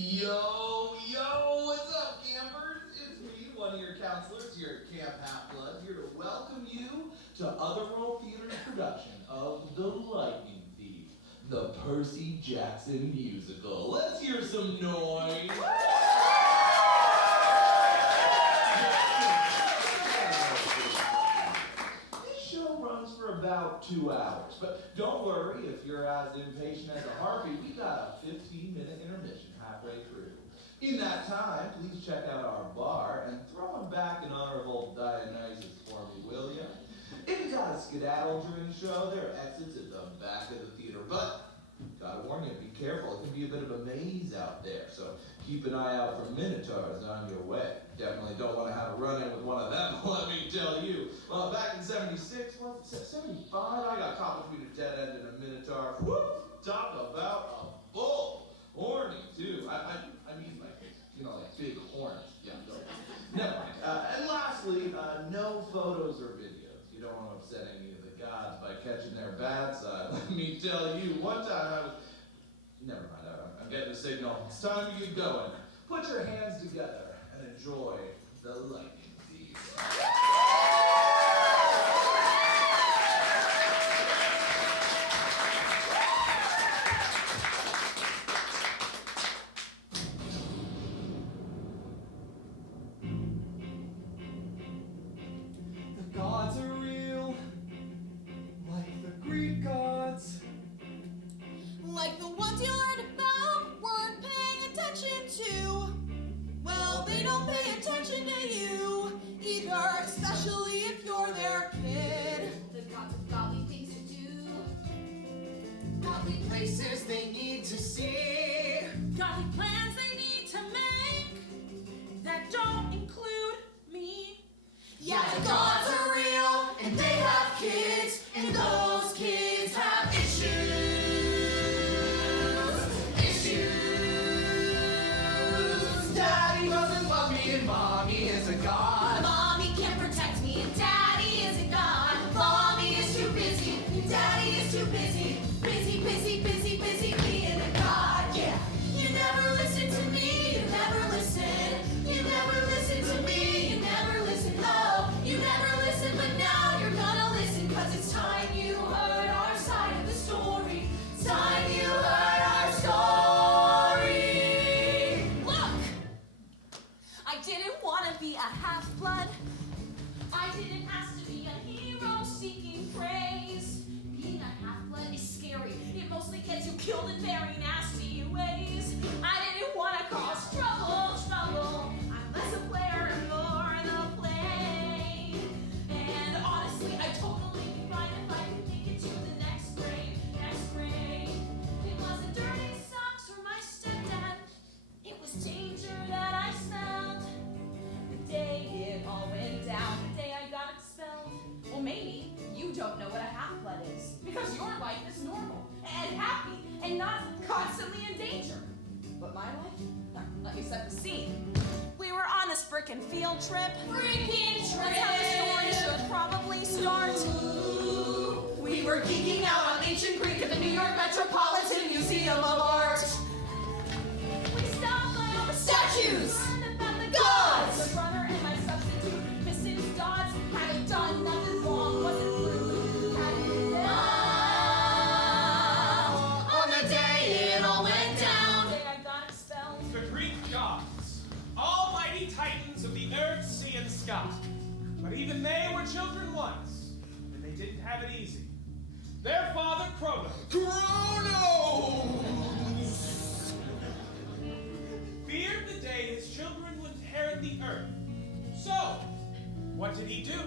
Yo, what's up, campers? It's me, one of your counselors here at Camp Half-Blood, here to welcome you to Otherworld Theater's production of The Lightning Thief, the Percy Jackson musical. Let's hear some noise. This show runs for about 2 hours, but don't worry if you're as impatient as a harpy, we got a 15-minute intermission halfway through. In that time, please check out our bar and throw him back in honor of old Dionysus for me, will ya? If you gotta skedaddle during the show, there are exits at the back of the theater, but gotta warn you, be careful. It can be a bit of a maze out there, so keep an eye out for minotaurs on your way. Definitely don't want to have a run-in with one of them, let me tell you. Well, back in 76, 75, I got caught between a dead end and a minotaur. Whoop! Talk about a bull. Horny, too. I mean, like, like big horns. Yeah, no. Never mind. And lastly, no photos or videos. You don't want to upset any of the gods by catching their bad side. Let me tell you, one time I was... Never mind, I'm getting a signal. It's time to get going. Put your hands together and enjoy the lightning thief. The gods are real, like the Greek gods. Like the ones you learned about, weren't paying attention to. Well, they don't pay attention to you either, especially if you're their kid. The gods have godly things to do, Godly places they need to see. Godly plans they need to make that don't include me. yeah, the gods are real, and they have kids, and those kids have issues. Daddy doesn't love me and mommy is a god. Mommy can't protect me, and daddy isn't God. Mommy is too busy, and daddy is too busy. Busy being a god, yeah. You never listen to me, you never listen. You never listen to me, you never listen. Oh, you never listen, but now you're gonna listen, 'cause it's time you heard our side of the story. It's time you heard our story. Look! I didn't want to be a half-blood. I didn't ask to be a hero seeking praise. Being a half-blood is scary. It mostly gets you killed in very nasty ways. I didn't want to cause trouble. I'm less a player and more the play. And honestly, I totally be fine if I could make it to the next grade. It wasn't dirty socks from my stepdad. It was danger that I smelled. The day it all went down, the day I got expelled. Well, maybe you don't know what a half-blood is, because your life is normal and happy and not constantly in danger. But my life? Let me set the scene. We were on this frickin' field trip. That's how the story should probably start. We were geeking out on ancient Greek at the New York Metropolitan Museum of Art. We stopped by all the Statues! learned about the Gods! The brother and my substitute, Mrs. Dodds, hadn't done nothing wrong, wasn't rude, hadn't On the day it all went down. the day I got expelled. The Greek gods, almighty titans of the earth, sea, and sky. But even they were children once, and they didn't have it easy. Their father, Cronos, feared the day his children would inherit the earth. So, what did he do?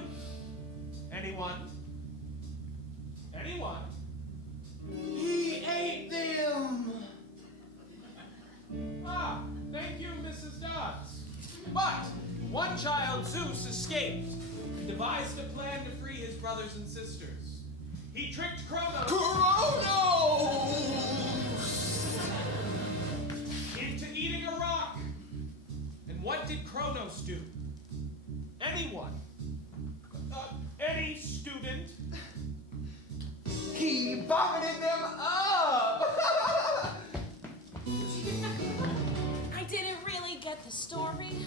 Anyone? He ate them. Ah, thank you, Mrs. Dodds. But one child, Zeus, escaped and devised a plan to free his brothers and sisters. He tricked Cronos into eating a rock. And what did Cronos do? Anyone? Any student? He vomited them up. story.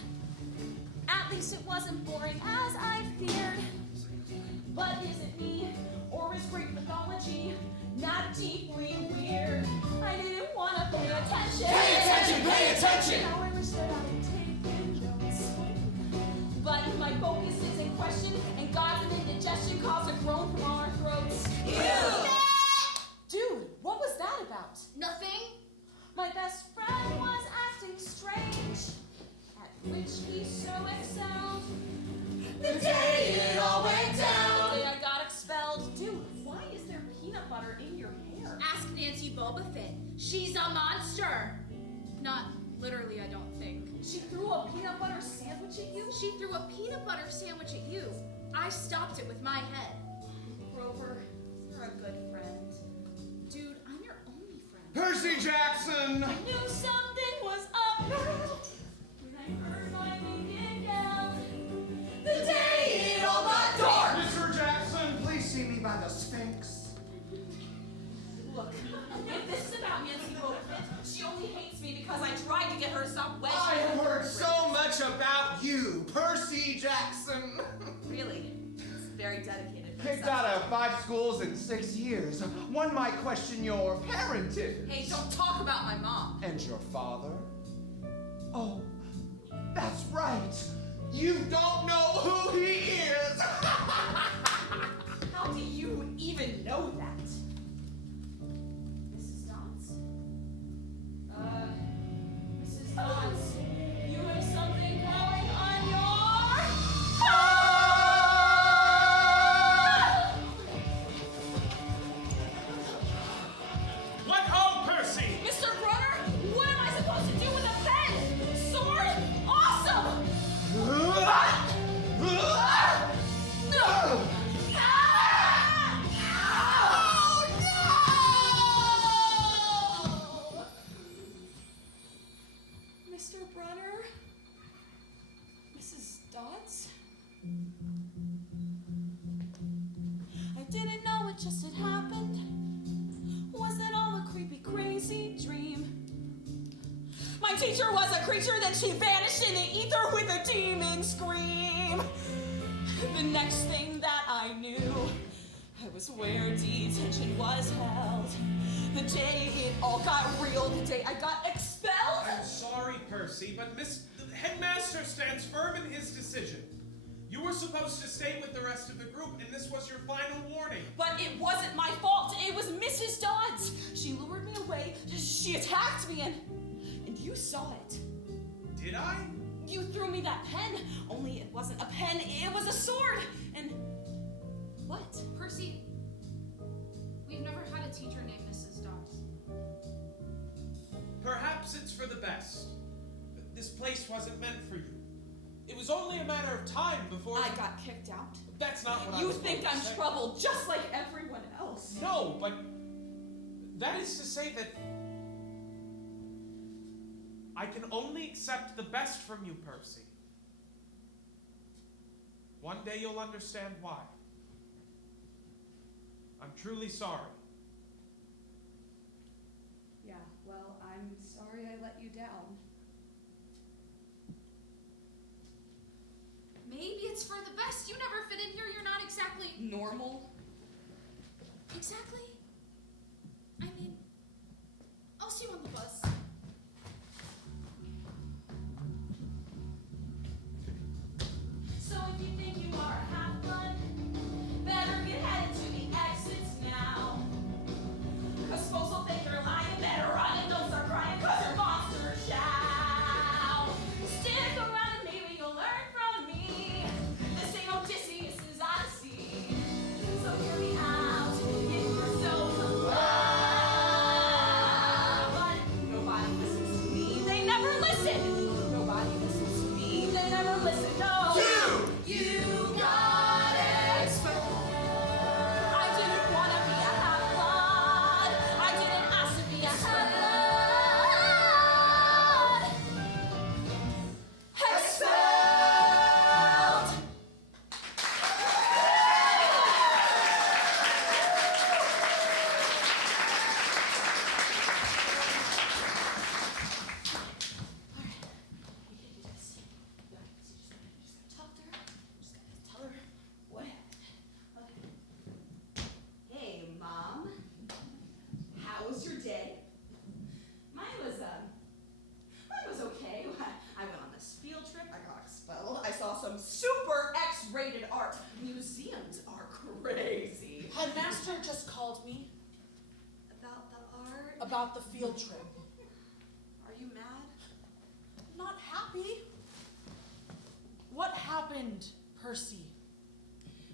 At least it wasn't boring as I feared. But is it me, or is Greek mythology not deeply weird? I didn't want to pay attention. Pay attention, pay attention! Now I wish that I had taken notes. But my focus is in question, and God's indigestion caused a groan from our throats. Ew! Dude, what was that about? Nothing? My best friend was acting strange, at which he so excelled. The day it all went The down. day I got expelled. Dude, why is there peanut butter in your hair? Ask Nancy Boba Fett. She's a monster. Not literally, I don't think. She threw a peanut butter sandwich at you? She threw a peanut butter sandwich at you. I stopped it with my head. Grover, you're a good friend. Dude, I'm your only friend. Percy Jackson! I knew something was up when I heard my name get yelled. The day it all got dark. Mr. Jackson, please see me by the Sphinx. Look, if this is about Nancy Boba Fett, she only hates me because I tried to get her to stop wedging. I have heard so much about you, Percy Jackson. Really? It's very dedicated. Kicked out of 5 schools in 6 years. One might question your parentage. Hey, don't talk about my mom. And your father? Oh, that's right. You don't know who he is. How do you even know that? Mrs. Dodds? Mrs. Dodds, you have something growing on your... What ho, Percy! Mr. Brunner, what am I supposed to do with a pen? Sword? Awesome! Mr. Brunner? Mrs. Dodds? I didn't know it just had happened. Was it all a creepy, crazy dream? My teacher was a creature, then she vanished in the ether with a demon scream. The next thing that I knew, I was where detention was held. The day it all got real, the day I got expelled. I'm sorry, Percy, but the headmaster stands firm in his decision. You were supposed to stay with the rest of the group, and this was your final warning. But it wasn't my fault. It was Mrs. Dodds. She lured me away. She attacked me, and you saw it. Did I? You threw me that pen. Only it wasn't a pen. It was a sword. And what? Percy, we've never had a teacher named Mrs. Dodds. Perhaps it's for the best. This place wasn't meant for you. It was only a matter of time before... I got kicked out. That's not what I You was think going to I'm say. trouble just like everyone else. No, but that is to say that I can only accept the best from you, Percy. One day you'll understand why. I'm truly sorry. Yeah, well, I'm sorry I let you down. Maybe it's for the best. You never fit in here. You're not exactly... Normal? Exactly? I mean, I'll see you on the bus. So if you think you are a half-blood, better get headed to the exits now. 'Cause folks will think you're lying, better run and don't start crying 'cause you're monster shout. Stick around and maybe you'll learn from me. This ain't Odysseus' Odyssey. So hear me out if you're X-rated art. Museums are crazy. Headmaster just called me About the art? about the field trip. Are you mad? Not happy. What happened, Percy?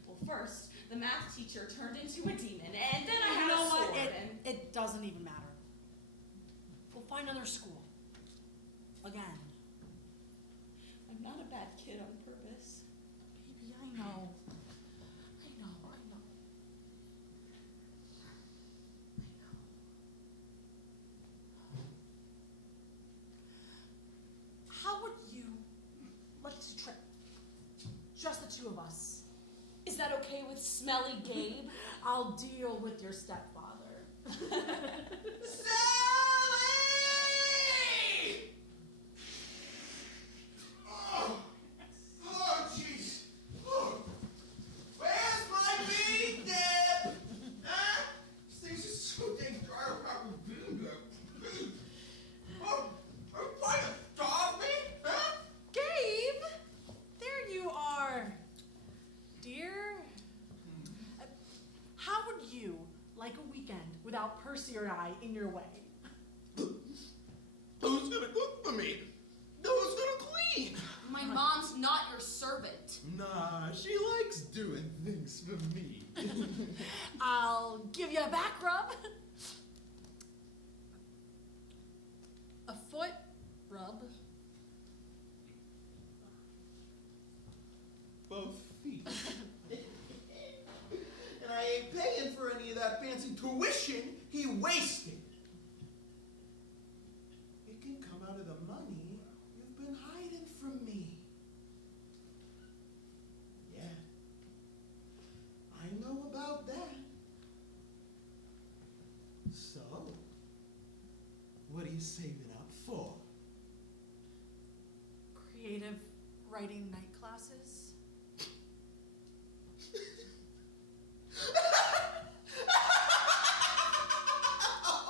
Well, first, the math teacher turned into a demon, and then I You had know a sword, what? and... It doesn't even matter. We'll find another school. Again. I'm not a bad kid on purpose. Baby, I know. How would you like to trip? Just the two of us. Is that okay with smelly Gabe? I'll deal with your stepfather. Sally! Oh, jeez. Oh. Where's my bean dip? Huh? These things are so dang dry without a bean dip. Oh, are you trying to starve me? Huh? Gabe! There you are. Dear. How would you like a weekend without Percy or I in your way? Who's gonna cook for me? Who's gonna clean? My mom's not your servant. Nah, she likes doing things for me. I'll give you a back rub. A foot rub. Both feet. And I ain't paying for any of that fancy tuition he wasted. It can come out of the money you've been hiding from me. Yeah, I know about that. So, what are you saving up for? Creative writing night classes.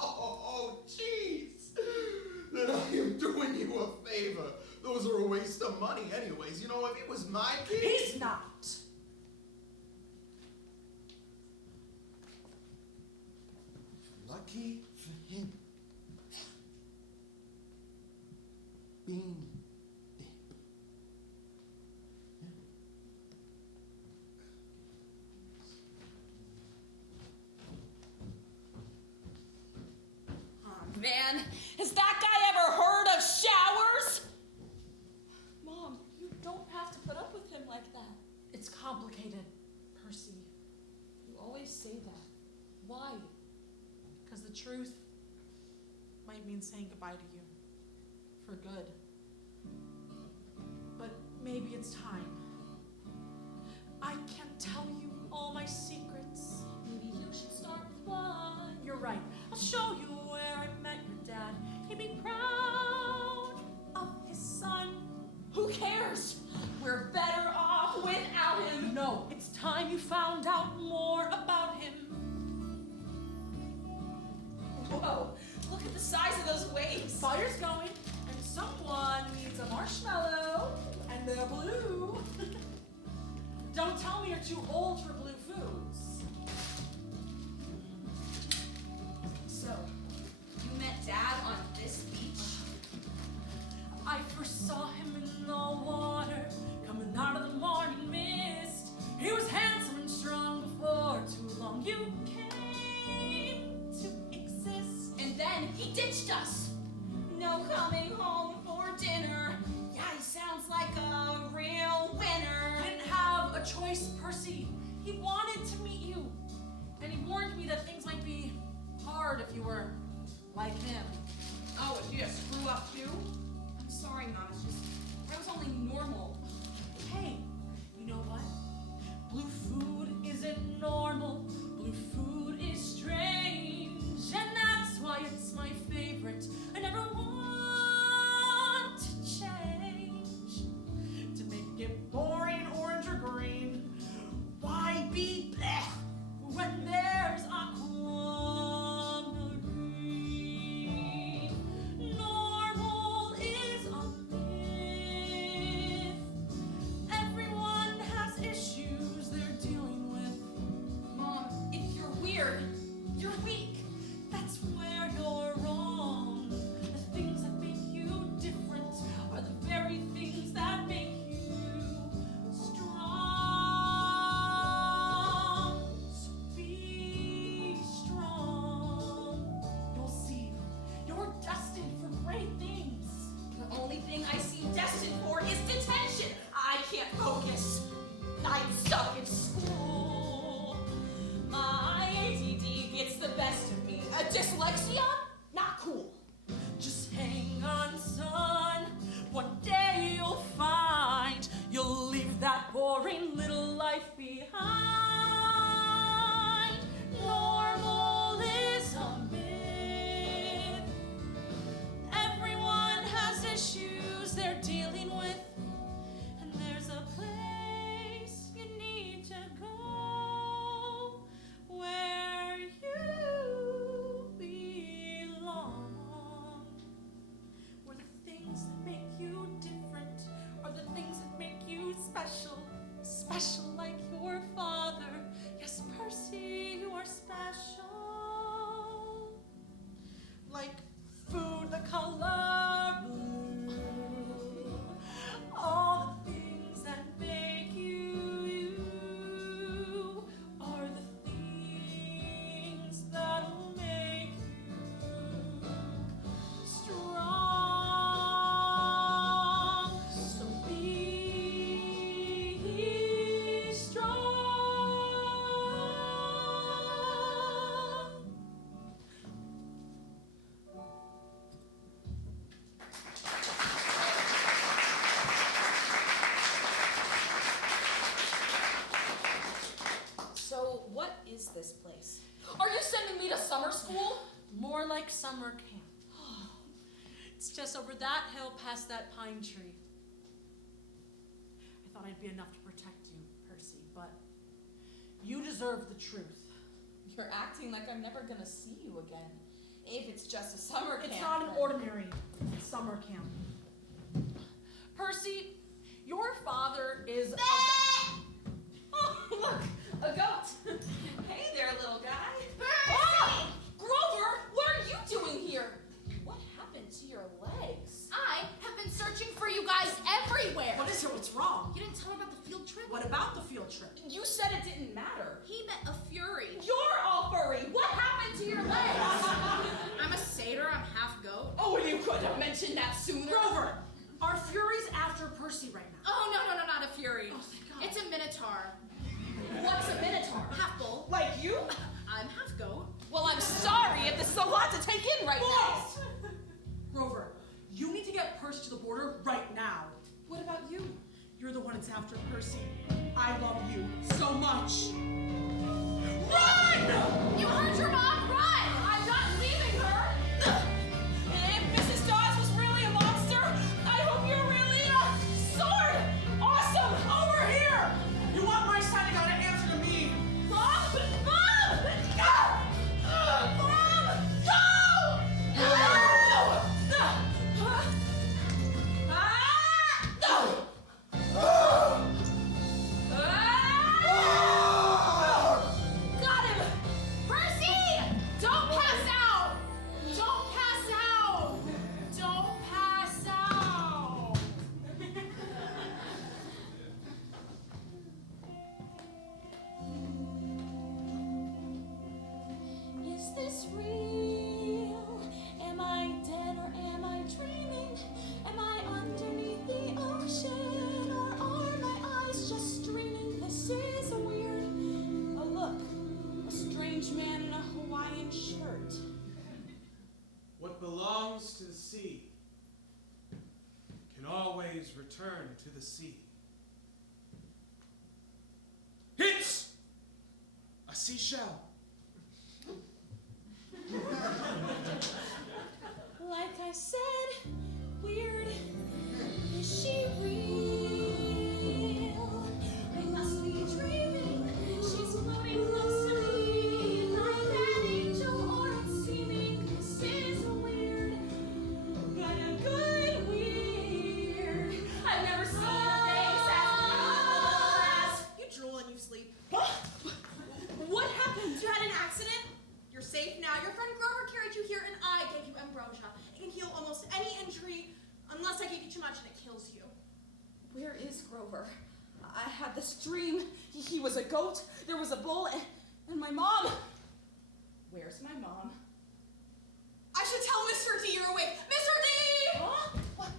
Oh, jeez. Then I am doing you a favor. Those are a waste of money anyways. You know, if it was my kid... He's not. Lucky for him. Bean dip. Oh, man, has that guy ever heard of showers? Mom, you don't have to put up with him like that. It's complicated, Percy. You always say that. Why? Because the truth might mean saying goodbye to you. For good. But maybe it's time. I can't tell you all my secrets. Maybe you should start with one. You're right. I'll show you where I met your dad. He'd be proud of his son. Who cares? We're better off without him. No, it's time you found out more about him. Whoa, look at the size of those waves. Fire's going, and someone needs a marshmallow, and they're blue. Don't tell me you're too old for blue foods. So, you met Dad on this beach? I first saw him in the water, coming out of the morning mist. He was handsome and strong before too long. You came to exist. And then he ditched us. No coming home for dinner. Yeah, he sounds like a real winner. I didn't have a choice, Percy. He wanted to meet you. And he warned me that things might be hard if you were like him. Oh, and you just screw up too? I'm sorry, Mom. It's just, I was only normal. Hey, you know what? Blue food isn't normal. Blue food is strange. And that's why it's my favorite. I never want to change. To make it boring, orange or green. Why be bleh when there's aquamarine? Normal is a myth. boring little life behind. Normal is a myth. Everyone has issues they're dealing with, and there's a place you need to go where you belong, where the things that make you different are the things that make you special, special like your father. Yes, Percy, you are special. Like food, the color blue, all the things that make you you are the things that'll make you strong. So be strong. So, what is this place? Are you sending me to summer school? More like summer camp. It's just over that hill past that pine tree. I thought I'd be enough to protect you, Percy, but you deserve the truth. You're acting like I'm never gonna see you again. If it's just a summer camp. It's not an then- ordinary summer camp. Percy, your father is Oh, look, a goat. Hey there, little guy. Ah! Grover, what are you doing here? What happened to your legs? I have been searching for you guys everywhere. What is it? What's wrong? You didn't tell me about the field trip? What about the field trip? You said it didn't matter. He met a fury. You're all furry. What happened to your legs? I'm a satyr. I'm half goat. Oh, you could have mentioned that sooner. Grover, our fury's after Percy right now. Oh, no, not a fury. Oh, thank God. It's a minotaur. What's a minotaur? Half bull. Like you? I'm half goat. Well, I'm sorry if this is a lot to take in right now. Grover, you need to get Percy to the border right now. What about you? You're the one that's after Percy. I love you so much. Run! You heard your mom. Run! I'm not leaving her. If Mrs. Dawes was really a monster, I hope you're really a sword. Awesome. Over here. You want my son, you gotta answer to me. Mom! Mom! Go! Mom! Go! No! Got him! Percy! Don't pass out! Don't pass out! Don't pass out! Is this real? Am I dead or am I dreaming? Am I underneath the ocean or are my eyes just streaming? This is weird. Oh look, a strange man in a Hawaiian shirt. What belongs to the sea can always return to the sea. It's a seashell. Like I said, weird. Is she real? I must be dreaming. She's floating close to me, like an angel or it's seeming. This is weird, but a good weird. I've never seen a face as beautiful as. You drool and you sleep. What happened? You had an accident. You're safe now. Your friend Grover carried you here and I gave you ambrosia. It can heal almost any injury unless I give you too much and it kills you. Where is Grover? I had this dream. He was a goat, there was a bull, and my mom. Where's my mom? I should tell Mr. D you're awake. Mr. D! Huh? What?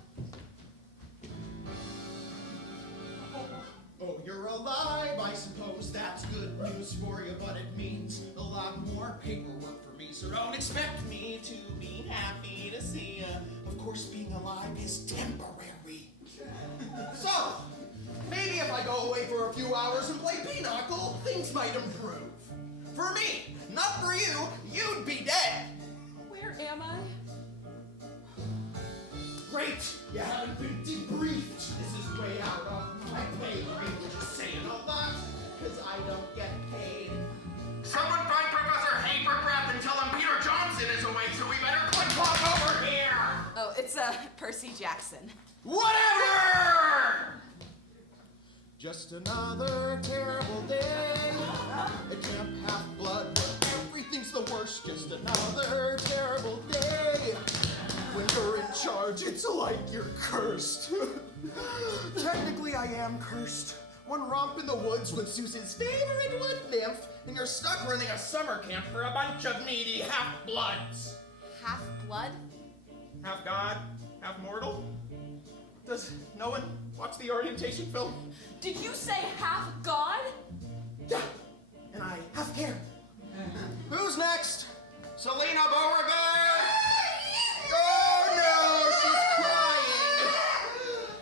Oh, you're alive, I suppose that's good news for you, but it means a lot more paperwork for me, so don't expect me to be happy to see you. Of course, being alive is temporary. So, Maybe if I go away for a few hours and play pinochle, things might improve. For me, not for you, you'd be dead. Where am I? Great, you haven't been debriefed. This is way out of my pay grade, which is saying a lot, because I don't get paid. Someone find Professor Hypercraft and tell him Peter Johnson is awake, so we better quick walk over here. Oh, it's Percy Jackson. Whatever! Just another terrible day at Camp Half-Blood where everything's the worst. Just another terrible day. When you're in charge, it's like you're cursed. Technically, I am cursed. One romp in the woods with Susan's favorite wood nymph, and you're stuck running a summer camp for a bunch of needy half-bloods. Half-blood? Half god, half mortal? Does no one watch the orientation film? Did you say half-god? Yeah, and I half care. Who's next? Selena Beauregard! Oh no, she's crying!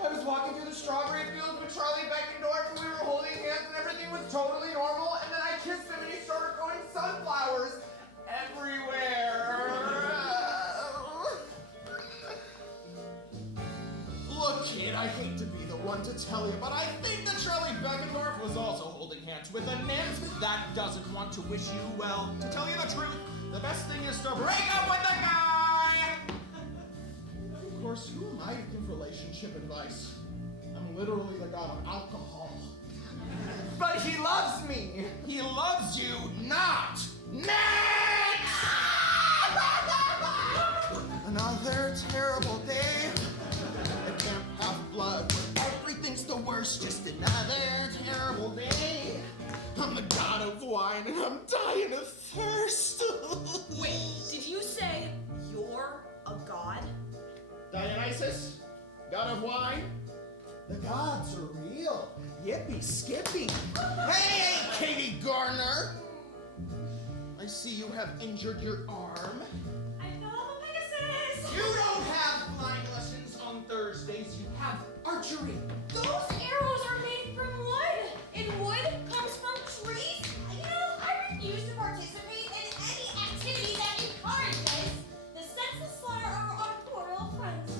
I was walking through the strawberry fields with Charlie Beckendorf and we were holding hands and everything was totally normal, and then I kissed him and he started growing sunflowers everywhere. Look, kid, I hate to be the one to tell you, but I think that Charlie Beckendorf was also holding hands with a nymph that doesn't want to wish you well. To tell you the truth, the best thing is to break up with the guy! Of course, who am I to give relationship advice? I'm literally the god of alcohol. But he loves me! He loves you not! Next! Another terrible day. I can't have blood. Everything's the worst. Just another terrible day. I'm the god of wine and I'm dying of thirst. Wait, did you say you're a god? Dionysus, god of wine. The gods are real. Yippee skippy. Hey, Katie Garner. I see you have injured your arm. I know Pegasus! You don't have flying lessons on Thursdays. You have archery. Those arrows are made from wood, and wood comes from trees. You know, I refuse to participate in any activity that encourages the senseless slaughter of our poor old friends.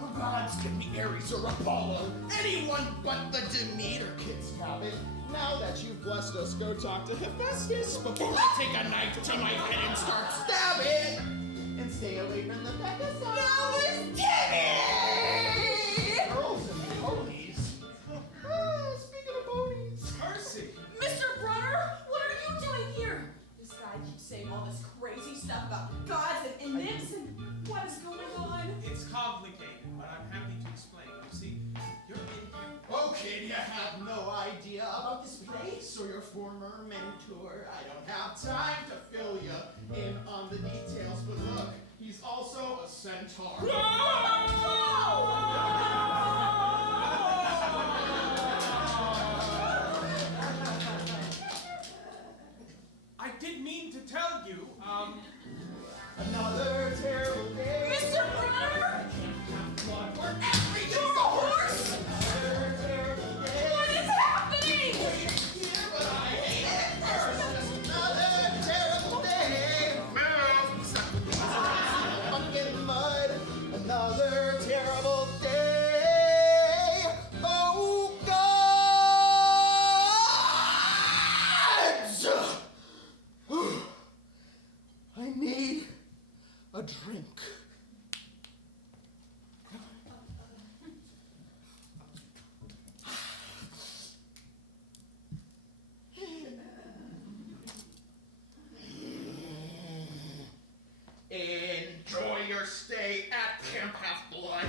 Oh, gods, give me Ares or Apollo. Anyone but the Demeter kids have it. Now that you've blessed us, go talk to Hephaestus before I take a knife to my head and start stabbing. And stay away from the Pegasus. That was Timmy! Girls and ponies. Speaking of ponies. Percy! Mr. Brunner, what are you doing here? This guy keeps saying all this crazy stuff about gods and nymphs and what is going on? It's complicated, but I'm happy to explain. You see, you're in here. Oh, kid, you have no idea about this place or your former mentor. I don't have time to fill you in on the details, but look, he's also a centaur. I did mean to tell you, Another terrible day. Mr. Brunner! Where everything's You're a horse! Another terrible day. What is happening? Here, but I hate it first. Another terrible day. Fucking mud. Another terrible day. Oh, gods! I need a drink. Enjoy your stay at Camp Half-Blood.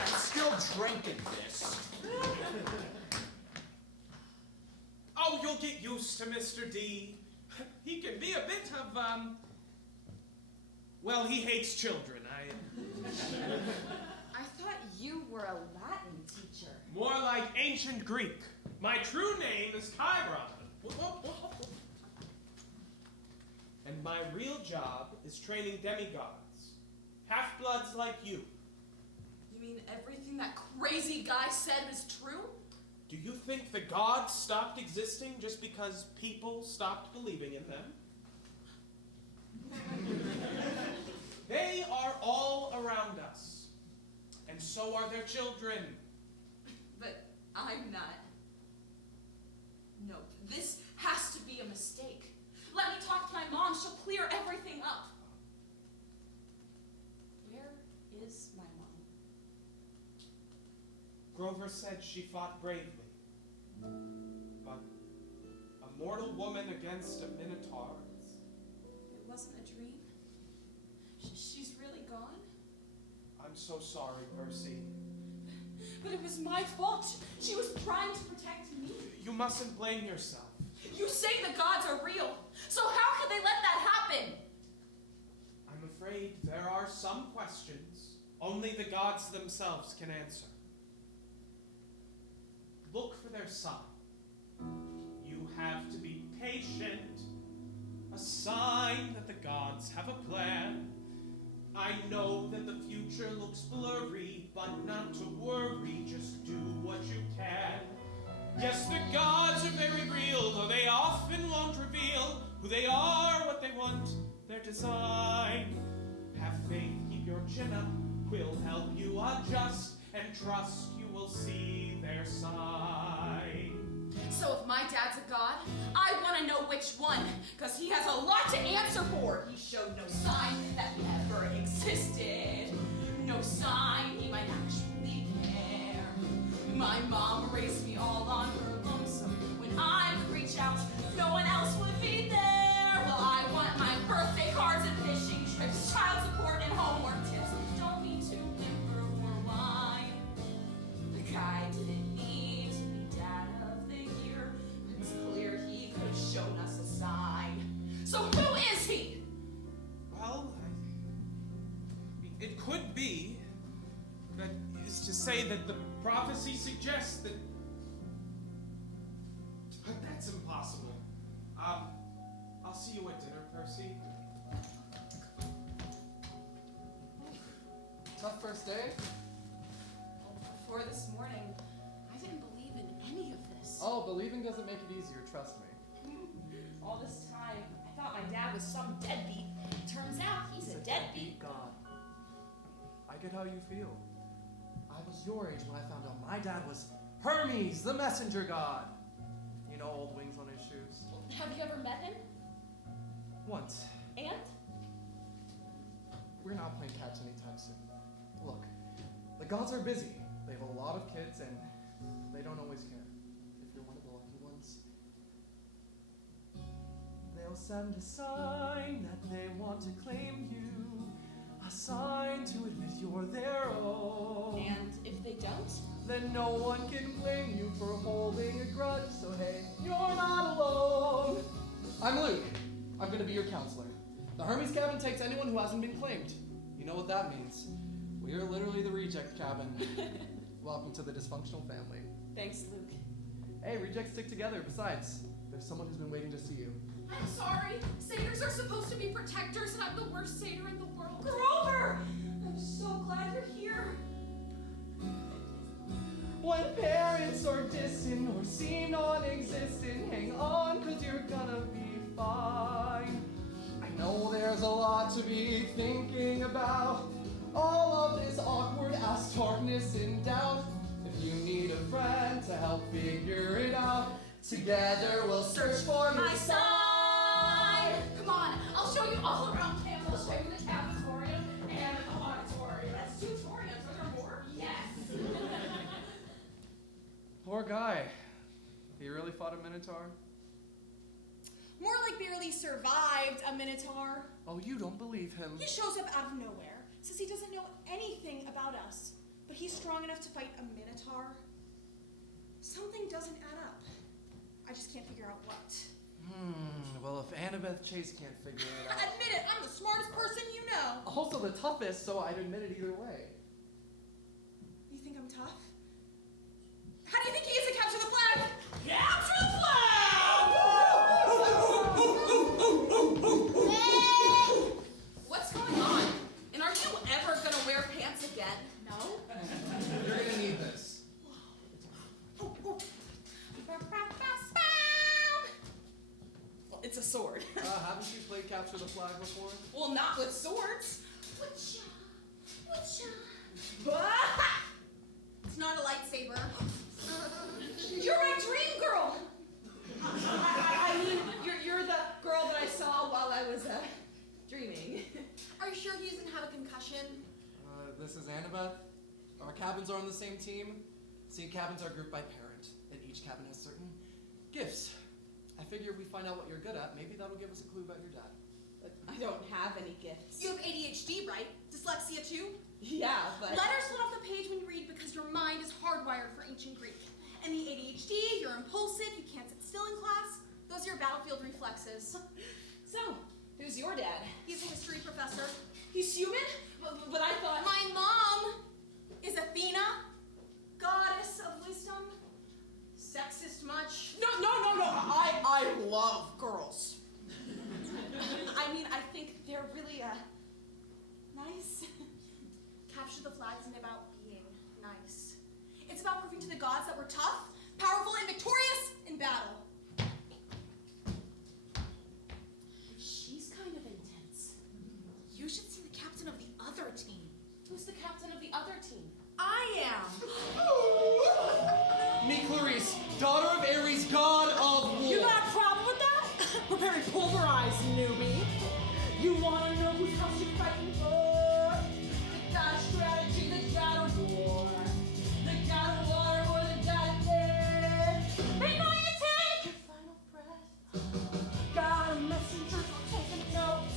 I'm still drinking this. oh, you'll get used to Mr. D. He can be a bit of, well, he hates children. I thought you were a Latin teacher. More like ancient Greek. My true name is Chiron. And my real job is training demigods, half-bloods like you. You mean everything that crazy guy said is true? Do you think the gods stopped existing just because people stopped believing in them? They are all around us, and so are their children. But I'm not. No, this has to be a mistake. Let me talk to my mom. She'll clear everything up. Where is my mom? Grover said she fought bravely, but a mortal woman against a minotaur. It wasn't a dream. She's really gone? I'm so sorry, Percy. But it was my fault. She was trying to protect me. You mustn't blame yourself. You say the gods are real. So how could they let that happen? I'm afraid there are some questions only the gods themselves can answer. Look for their sign. You have to be patient. A sign that the gods have a plan. I know that the future looks blurry, but not to worry, just do what you can. Yes, the gods are very real, though they often won't reveal who they are, what they want, their design. Have faith, keep your chin up, we'll help you adjust, and trust you will see their sign. So if my dad's a god, I want to know which one, because he has a lot to answer for. He showed no sign that he ever existed. No sign he might actually care. My mom raised me all on her lonesome. When I would reach out, no one else would be there. Well, I want my birthday cards and fishing trips, child support and homework tips. Don't mean to whimper or whine. The guy didn't need to be dad of the year. It's clear he could have shown us a sign. So who is he? Well, it could be, that is to say that the prophecy suggests that... But that's impossible. I'll see you at dinner, Percy. Tough first day? Before this morning, I didn't believe in any of this. Oh, believing doesn't make it easier, trust me. All this time, I thought my dad was some deadbeat. Turns out he's a deadbeat. God. I get how you feel. I was your age when I found out my dad was Hermes, the messenger god. You know, old wings on his shoes. Have you ever met him? Once. And? We're not playing catch anytime soon. Look, the gods are busy. They have a lot of kids and they don't always care. If you're one of the lucky ones, they'll send a sign that they want to claim you. A sign to admit you're their own. And if they don't? Then no one can blame you for holding a grudge. So hey, you're not alone. I'm Luke. I'm gonna be your counselor. The Hermes cabin takes anyone who hasn't been claimed. You know what that means. We are literally the reject cabin. Welcome to the dysfunctional family. Thanks, Luke. Hey, rejects stick together. Besides, there's someone who's been waiting to see you. I'm sorry. Satyrs are supposed to be protectors, and I'm the worst satyr in the world. Grover! I'm so glad you're here. When parents are distant or seem non-existent, hang on, cause you're gonna be fine. I know there's a lot to be thinking about. All of this awkward ass darkness and doubt. If you need a friend to help figure it out, together we'll search for your My sign. sign! Come on, I'll show you all around campus. I'll show you the cafetorium and the auditorium. That's tutoriums. Are there more? Yes. Poor guy. He really fought a minotaur? More like barely survived a minotaur. Oh, you don't believe him. He shows up out of nowhere, says he doesn't know anything about us, but he's strong enough to fight a minotaur. Something doesn't add up. I just can't figure out what. Well, if Annabeth Chase can't figure it out. Admit it, I'm the smartest person you know. Also the toughest, so I'd admit it either way. You think I'm tough? How do you think he is to capture the flag? Capture the flag! Hey, with swords. Whatcha? Whatcha? Ah! It's not a lightsaber. You're my dream girl. I mean, you're the girl that I saw while I was dreaming. Are you sure he doesn't have a concussion? This is Annabeth. Our cabins are on the same team. See, cabins are grouped by parent, and each cabin has certain gifts. I figure if we find out what you're good at, maybe that'll give us a clue about your dad. I don't have any gifts. You have ADHD, right? Dyslexia too? Yeah, but... Letters slip off the page when you read because your mind is hardwired for ancient Greek. And the ADHD, you're impulsive, you can't sit still in class. Those are your battlefield reflexes. So, who's your dad? He's a history professor. He's human? But I thought... My mom is Athena, goddess of wisdom. Sexist much? No. I love girls. I mean, I think they're really, nice. Capture the flag isn't about being nice. It's about proving to the gods that we're tough, powerful, and victorious in battle. She's kind of intense. You should see the captain of the other team. Who's the captain of the other team? I am. Meet Clarice, daughter of Ares, god of war. You got a problem with that? Prepare to pulverize, newbie. You wanna know whose house you're fighting for? The god of strategy, the god of war. The god of water or the god of air. They know you take your final breath. God of messengers will take a note.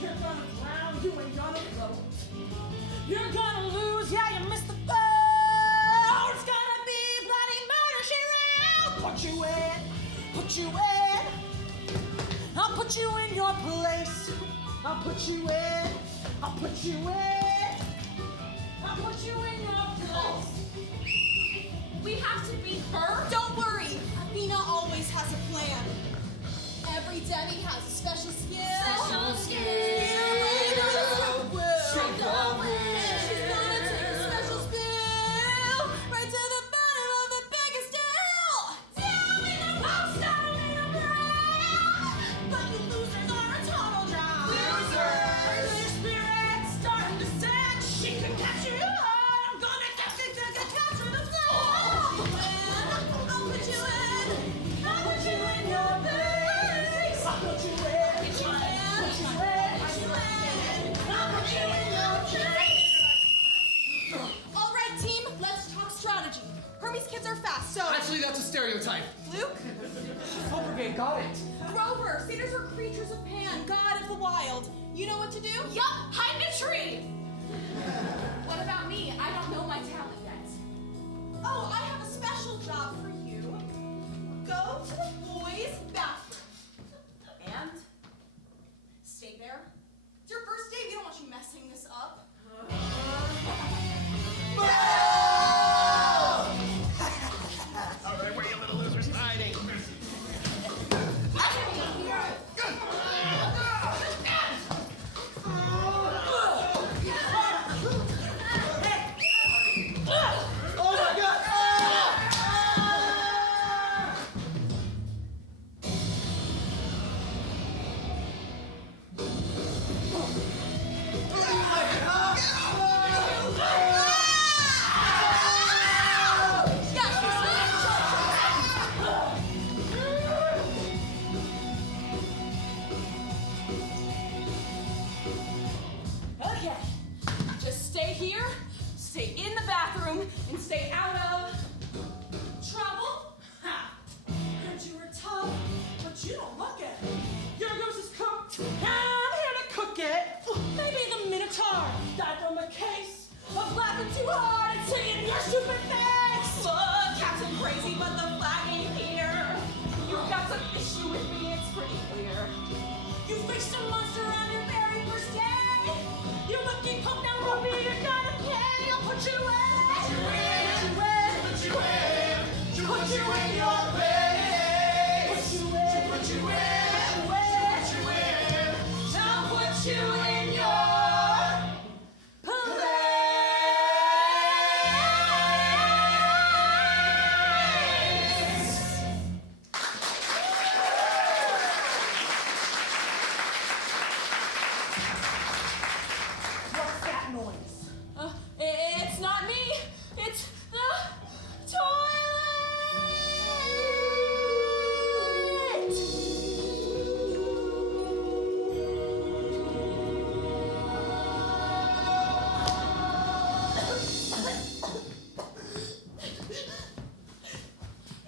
You're gonna drown, you ain't gonna float. You're gonna lose, yeah, you missed the boat. It's gonna be bloody murder, she ran. Put you in. I'll put you in your place. I'll put you in. I'll put you in. I'll put you in your place. We have to beat her? Don't worry. Athena always has a plan. Every demi has a special skill. Special skill. She's gonna take a special spill right to the bottom of the biggest hill. Down in the post, down in the ground. But you losers are a total drop. Losers! Your spirit's starting to set. She can catch you. I'm gonna capture the flag. I'll put you in. I'll put you in your place. I'll put you in. Put you in. Put you in. Put you in. I'll put you in your place. All right, team. Let's talk strategy. Hermes kids are fast, so Actually, that's a stereotype. Luke, Soul Brigade got it. Grover, satyrs are creatures of Pan, god of the wild. You know what to do? Yup, hide in a tree. What about me? I don't know my talent yet. Oh, I have a special job for you. Go to the boys' bathroom. And stay there. It's your first day. We don't want you messing this up. All right, where you little losers hiding? Oh my god! Okay, just stay here, stay in the bathroom, and stay out of trouble. Ha! Heard you were tough, but you don't look it. Your goose is cooked, and I'm here to cook it. Maybe the Minotaur died from a case of laughing too hard and singing your stupid face. Look, Captain Crazy, but the flag ain't here. You've got some issue with me, it's pretty clear. You faced a monster on your very first day. You lucky poke now, Ruby, you're gonna pay. I'll put you in. Put you in. Put you in. Put you in your place. Put you in. Put you in. Put you in. I'll put you in your place. that noise? It's not me. It's the toilet.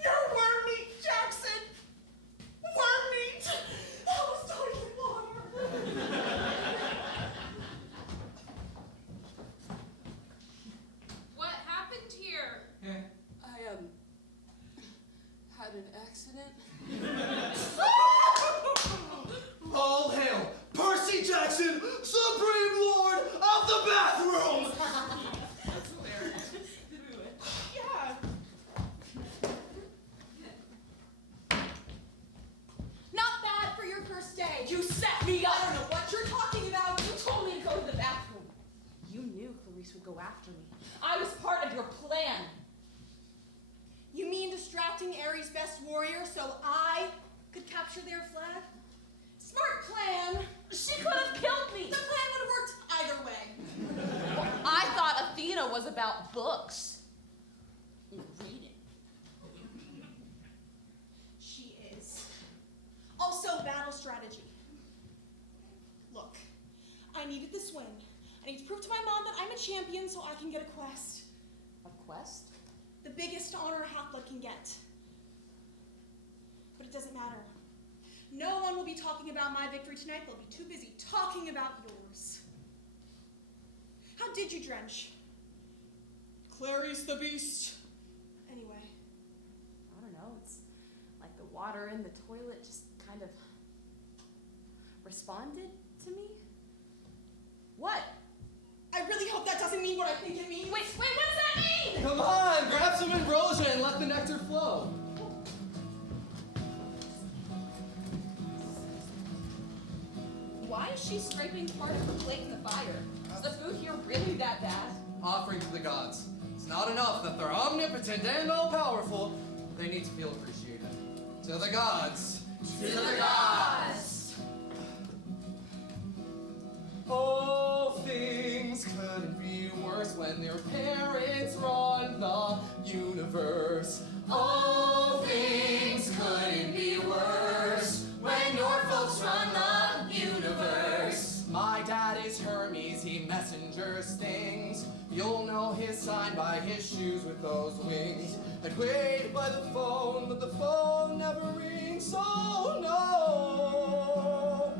You're worm meat, Jackson! Worm meat! That was totally water. What happened here? I had an accident. All hail, Percy Jackson, Supreme Lord of the Bathroom! Yeah. Not bad for your first day. You set me up. I don't know what you're talking about. You told me to go to the bathroom. You knew Clarice would go after me. I was part of your plan. You mean distracting Ares' best warrior so I could capture their flag? Smart plan. She could have killed me. The plan would have worked either way. I thought Athena was about books. Reading. She is. Also, battle strategy. Look, I needed this win. I need to prove to my mom that I'm a champion so I can get a quest. A quest? The biggest honor a half-blood can get. But it doesn't matter. No one will be talking about my victory tonight. They'll be too busy talking about yours. How did you drench? Clarice the Beast. Anyway. I don't know. It's like the water in the toilet just kind of responded to me. What? I really hope that doesn't mean what I think it means. Wait, what does that mean? Come on, grab some ambrosia and let the nectar flow. Why is she scraping part of her plate in the fire? Is the food here really that bad? Offering to the gods. It's not enough that they're omnipotent and all-powerful. They need to feel appreciated. To the gods. To the gods! Oh, things couldn't be worse when their parents run the universe. Oh, things couldn't be worse when your folks run the universe. My dad is Hermes, he messengers things. You'll know his sign by his shoes with those wings. I'd wait by the phone, but the phone never rings, so no.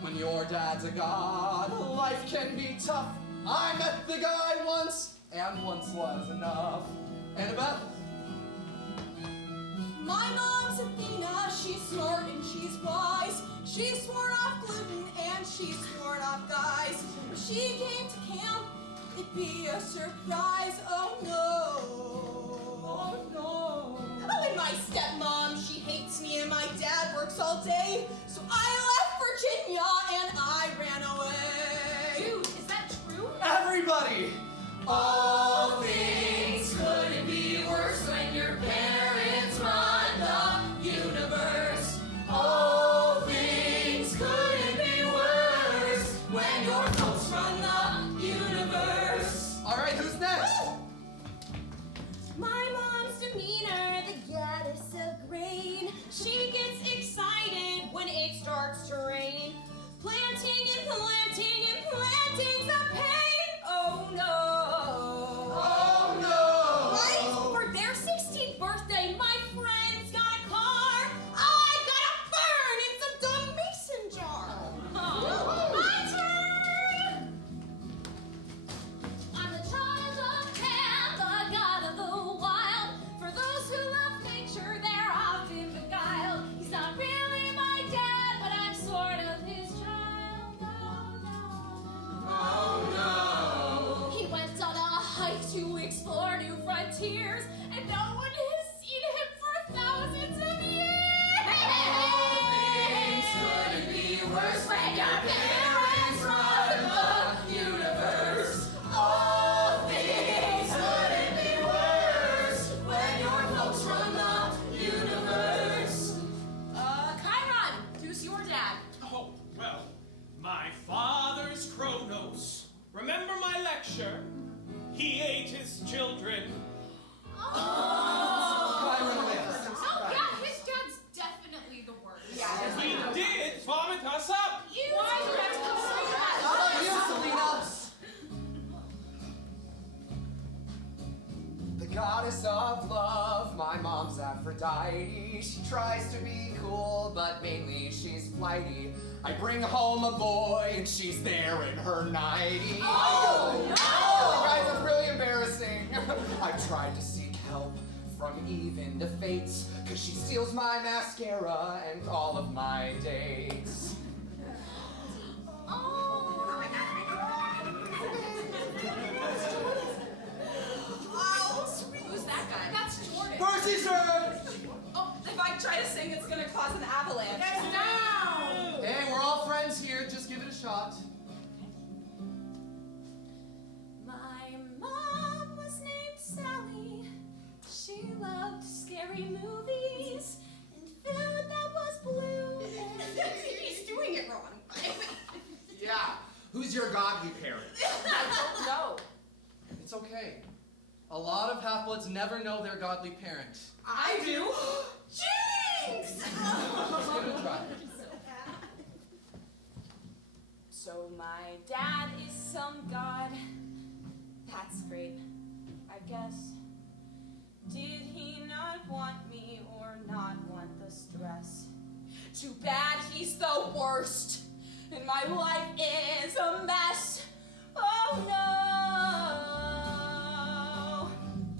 When your dad's a god, life can be tough. I met the guy once, and once was enough. Annabeth? My mom's Athena, she's smart and she's wise. She's sworn off gluten and she's sworn off guys. If she came to camp, it'd be a surprise. Oh no. Oh no. Oh, and my stepmom, she hates me and my dad works all day. So I left Virginia and I ran away. Dude, is that true? Everybody! All things couldn't be worse when your parents run the universe. All things couldn't be worse When your folks run the universe. All right, who's next? My mom's demeanor, the goddess of grain. She gets excited when it starts to rain. Planting and planting and planting's a pain. Oh no. Oh no! Right? For their 16th birthday, my friends got a car. I got a fern in some dumb mason jar. Oh, my turn. I'm the child of Pan, the god of the wild. For those who love nature, they're often beguiled. He's not really my dad, but I'm sort of butcher. He ate his children. I run away. Oh yeah, his dad's definitely the worst. He did vomit us up. Why do you have to go say that? How about you, Selena? The goddess of love, my mom's Aphrodite. She tries to be cool, but mainly she's flighty. I bring home a boy, and she's there in her nightie. Oh, no! Guys, that's really embarrassing. I've tried to seek help from even the fates, cause she steals my mascara and all of my dates. Oh, sweet. Who's that guy? That's Jordan. Percy, sir! Oh, if I try to sing, it's gonna cause an avalanche. No! Hey, we're all friends here, just give it a shot. My mom was named Sally. She loved scary movies and food that was blue. He's doing it wrong. Yeah. Who's your godly parent? I don't know. It's okay. A lot of half-bloods never know their godly parent. I do. Jinx! Just give it a try. So my dad is some god. That's great, I guess. Did he not want me or not want the stress? Too bad he's the worst. And my life is a mess. Oh no.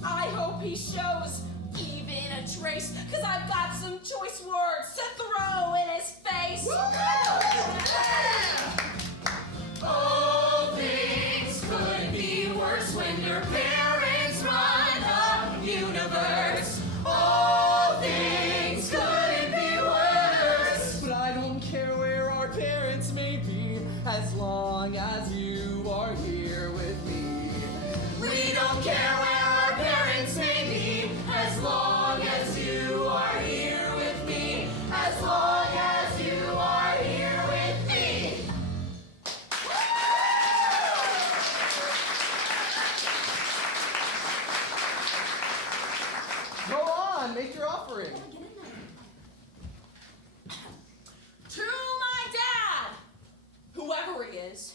I hope he shows even a trace, cause I've got some choice words to throw in his face. All things could be worse when your parents run a universe. All things couldn't be worse. But I don't care where our parents may be, as long as you are here with me. We don't care where our parents may be, as long as you are here with me. As long as you are here with me. Go on, make your offering. To my dad, whoever he is.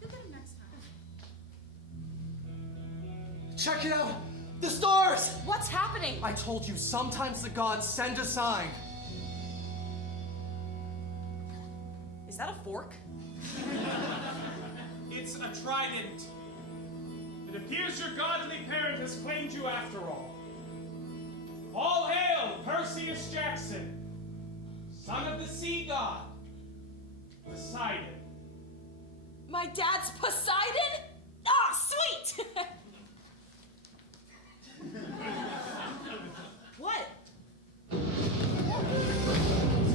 You'll get him next time. Check it out! The stars! What's happening? I told you, sometimes the gods send a sign. Is that a fork? It's a trident. It appears your godly parent has claimed you after all. All hail Perseus Jackson, son of the sea god, Poseidon. My dad's Poseidon? Ah, sweet! What?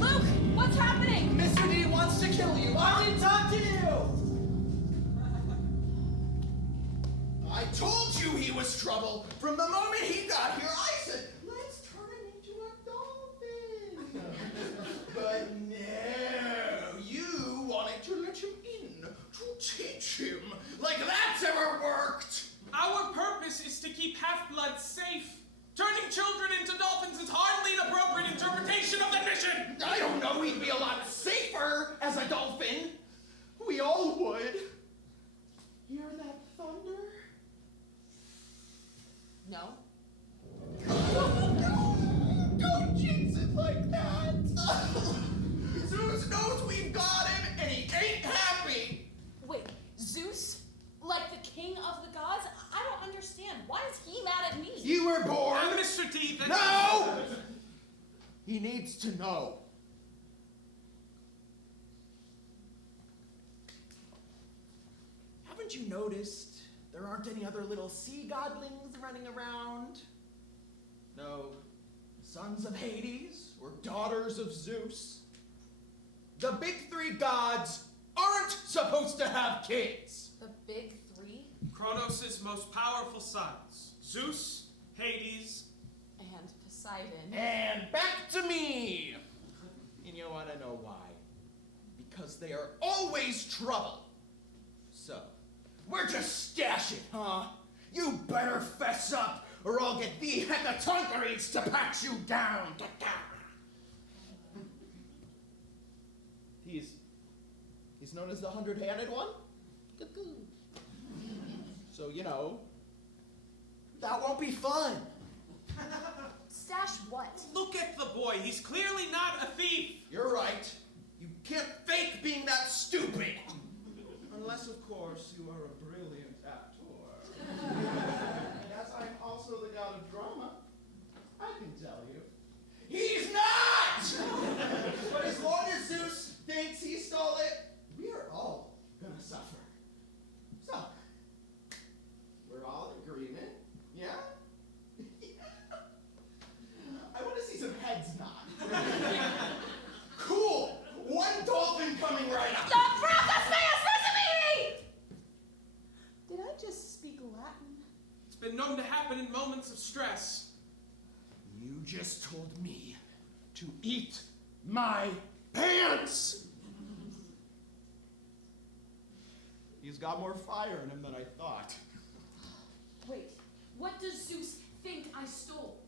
Luke, what's happening? Mr. D wants to kill you. I didn't talk to you! I told you he was trouble. From the moment he got here, I said, let's turn him into a dolphin. But no, you wanted to let him in, to teach him. Like that's ever worked. Our purpose is to keep half-bloods safe. Turning children into dolphins is hardly an appropriate interpretation of the mission. I don't know, we'd be a lot safer as a dolphin. We all would. Hear that thunder? No. Don't jinx it like that. Zeus knows we've got him, and he ain't happy. Wait, Zeus? Like the king of the gods? I don't understand. Why is he mad at me? You were born. And Mr. D, the... No! He needs to know. Haven't you noticed there aren't any other little sea godlings running around? No sons of Hades or daughters of Zeus. The big three gods aren't supposed to have kids. The big three? Kronos' most powerful sons, Zeus, Hades, And Poseidon. And back to me. And you want to know why? because they are always trouble. So, where to stash it, huh? You better fess up, or I'll get thee hecatonkers to pat you down. He's known as the 100-handed one? So, you know, that won't be fun. Stash what? Look at the boy. He's clearly not a thief. You're right. You can't fake being that stupid. Unless, of course, you are a brilliant actor. And as I'm also the god of drama, I can tell you, he's not! But as long as Zeus thinks he stole it, we are all gonna suffer. So, we're all in agreement, yeah? I want to see some heads nod. Cool! One dolphin coming right up! The process may Did I just speak Latin? It's been known to happen in moments of stress. You just told me to eat my pants! He's got more fire in him than I thought. Wait, what does Zeus think I stole?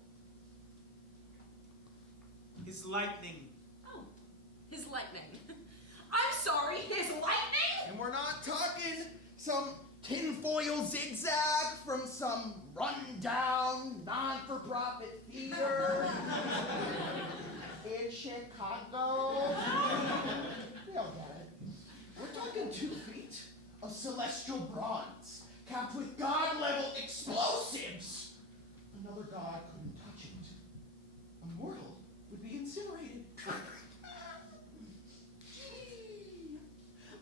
His lightning. Oh, his lightning. I'm sorry, his lightning? And we're not talking some tinfoil zigzag from some rundown, non-for-profit theater in Chicago. We all get it. We're talking 2 feet of celestial bronze, capped with god-level explosives. Another god couldn't touch it. A mortal would be incinerated. Gee,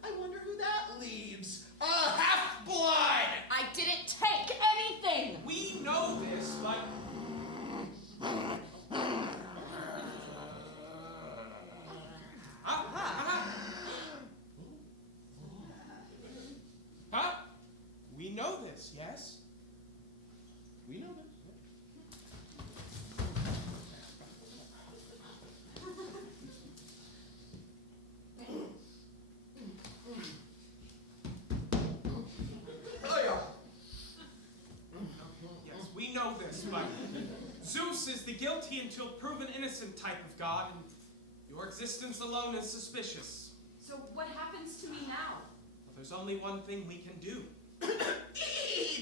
I wonder who that leaves. A half-blood! I didn't take anything! We know this, but... Huh? We know this, yes? We know this. Yes, we know this, but Zeus is the guilty until proven innocent type of god, and your existence alone is suspicious. So what happens to me now? Well, there's only one thing we can do.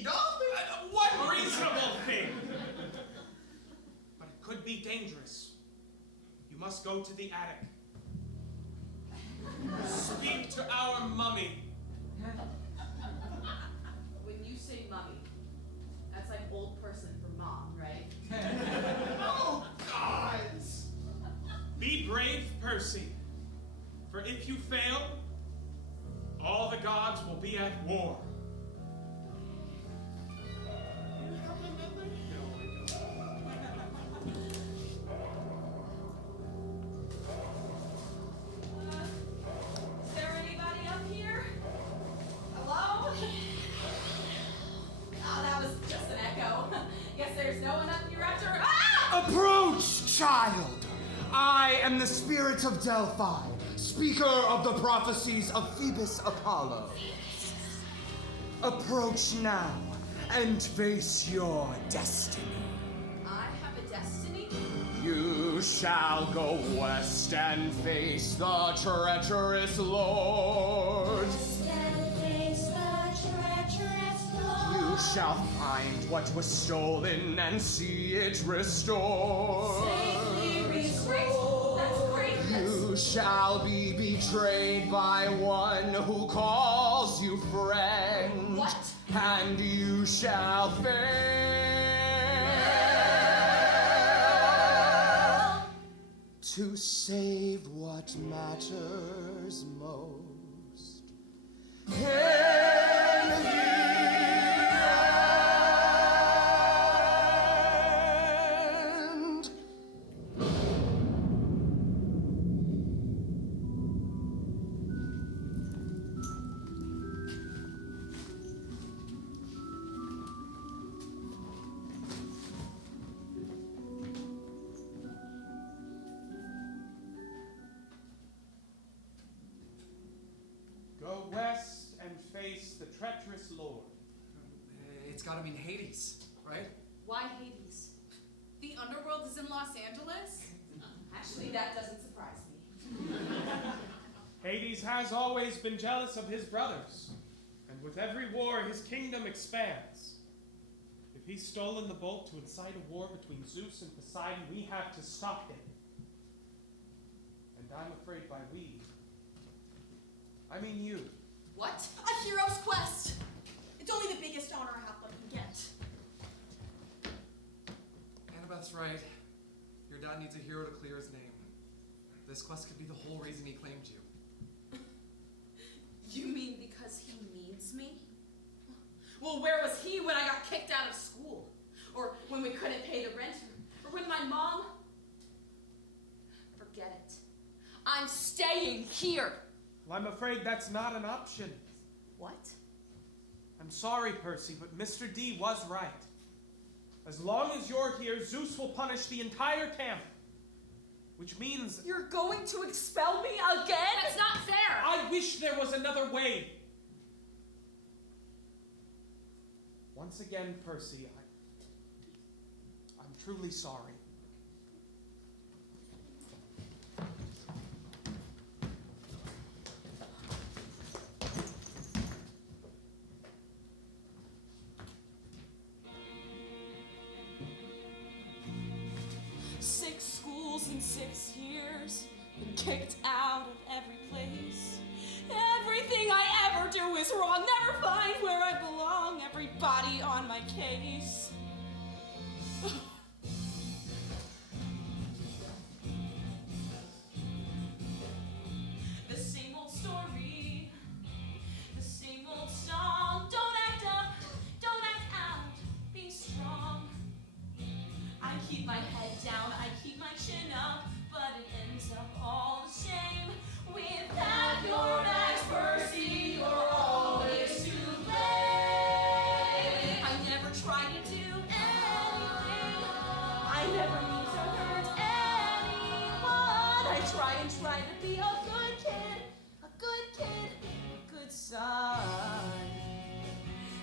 Dolphin! One reasonable thing! But it could be dangerous. You must go to the attic. Speak to our mummy. When you say mummy, that's like old person for mom, right? Oh, gods! Be brave, Percy. For if you fail, all the gods will be at war. Is there anybody up here? Hello? Oh, that was just an echo. Guess there's no one up here after. Ah! Approach, child! I am the spirit of Delphi, speaker of the prophecies of Phoebus Apollo. Approach now and face your destiny. I have a destiny? You shall go west and face the treacherous Lord. You shall find what was stolen and see it restored. That's great. You shall be betrayed by one who calls you friend. What? And you shall fail to save what matters most. In the end. Go west and face the treacherous Lord. It's gotta mean Hades, right? Why Hades? The underworld is in Los Angeles? Actually, that doesn't surprise me. Hades has always been jealous of his brothers, and with every war his kingdom expands. If he's stolen the bolt to incite a war between Zeus and Poseidon, we have to stop him. And I'm afraid by we, I mean you. What? A hero's quest! It's only the biggest honor a half-blood can get. Annabeth's right. Your dad needs a hero to clear his name. This quest could be the whole reason he claimed you. You mean because he needs me? Well, where was he when I got kicked out of school? Or when we couldn't pay the rent? Or when my mom... Forget it. I'm staying here. Well, I'm afraid that's not an option. What? I'm sorry, Percy, but Mr. D was right. As long as you're here, Zeus will punish the entire camp. Which means... You're going to expel me again? That's not fair! I wish there was another way. Once again, Percy, I'm truly sorry. Six schools in 6 years, been kicked out of every place. Everything I ever do is wrong, never find where I belong, everybody on my case. The same old story, the same old song. Don't act up, don't act out, be strong. I keep my head down, I keep my chin up, but it ends up all the same. Without your back, Percy, you're always to blame. I never try to do anything, I never mean to hurt anyone. I try to be a good kid, a good son.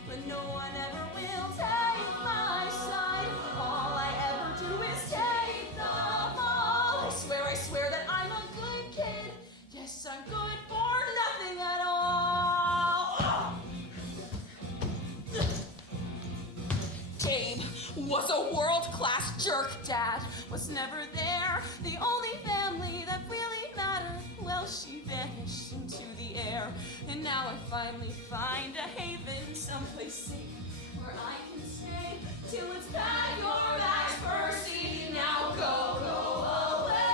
But no one ever will take my side. All I ever do is take the fall. I swear that I'm a good kid. Yes, I'm good for nothing at all. Gabe was a world-class jerk. Dad was never there. The only family that really mattered, well, she vanished into the air. And now I finally find a haven, someplace safe where I can stay till it's back your back, Percy. Now go away.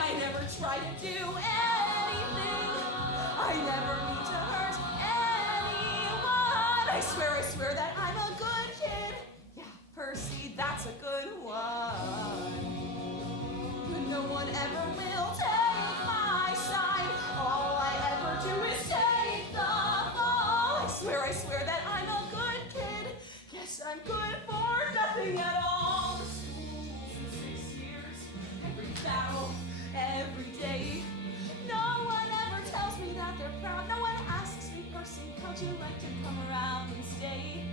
I never try to do anything. I never mean to hurt anyone. I swear that I'm a good kid. Yeah, Percy, that's a good one. But no one ever will take my side. All I ever do is take the fall. I swear that I'm a good kid. Yes, I'm good for nothing at all. The schools in 6 years, every battle, every day. No one ever tells me that they're proud. No one asks me, Percy, how'd you like to come around and stay?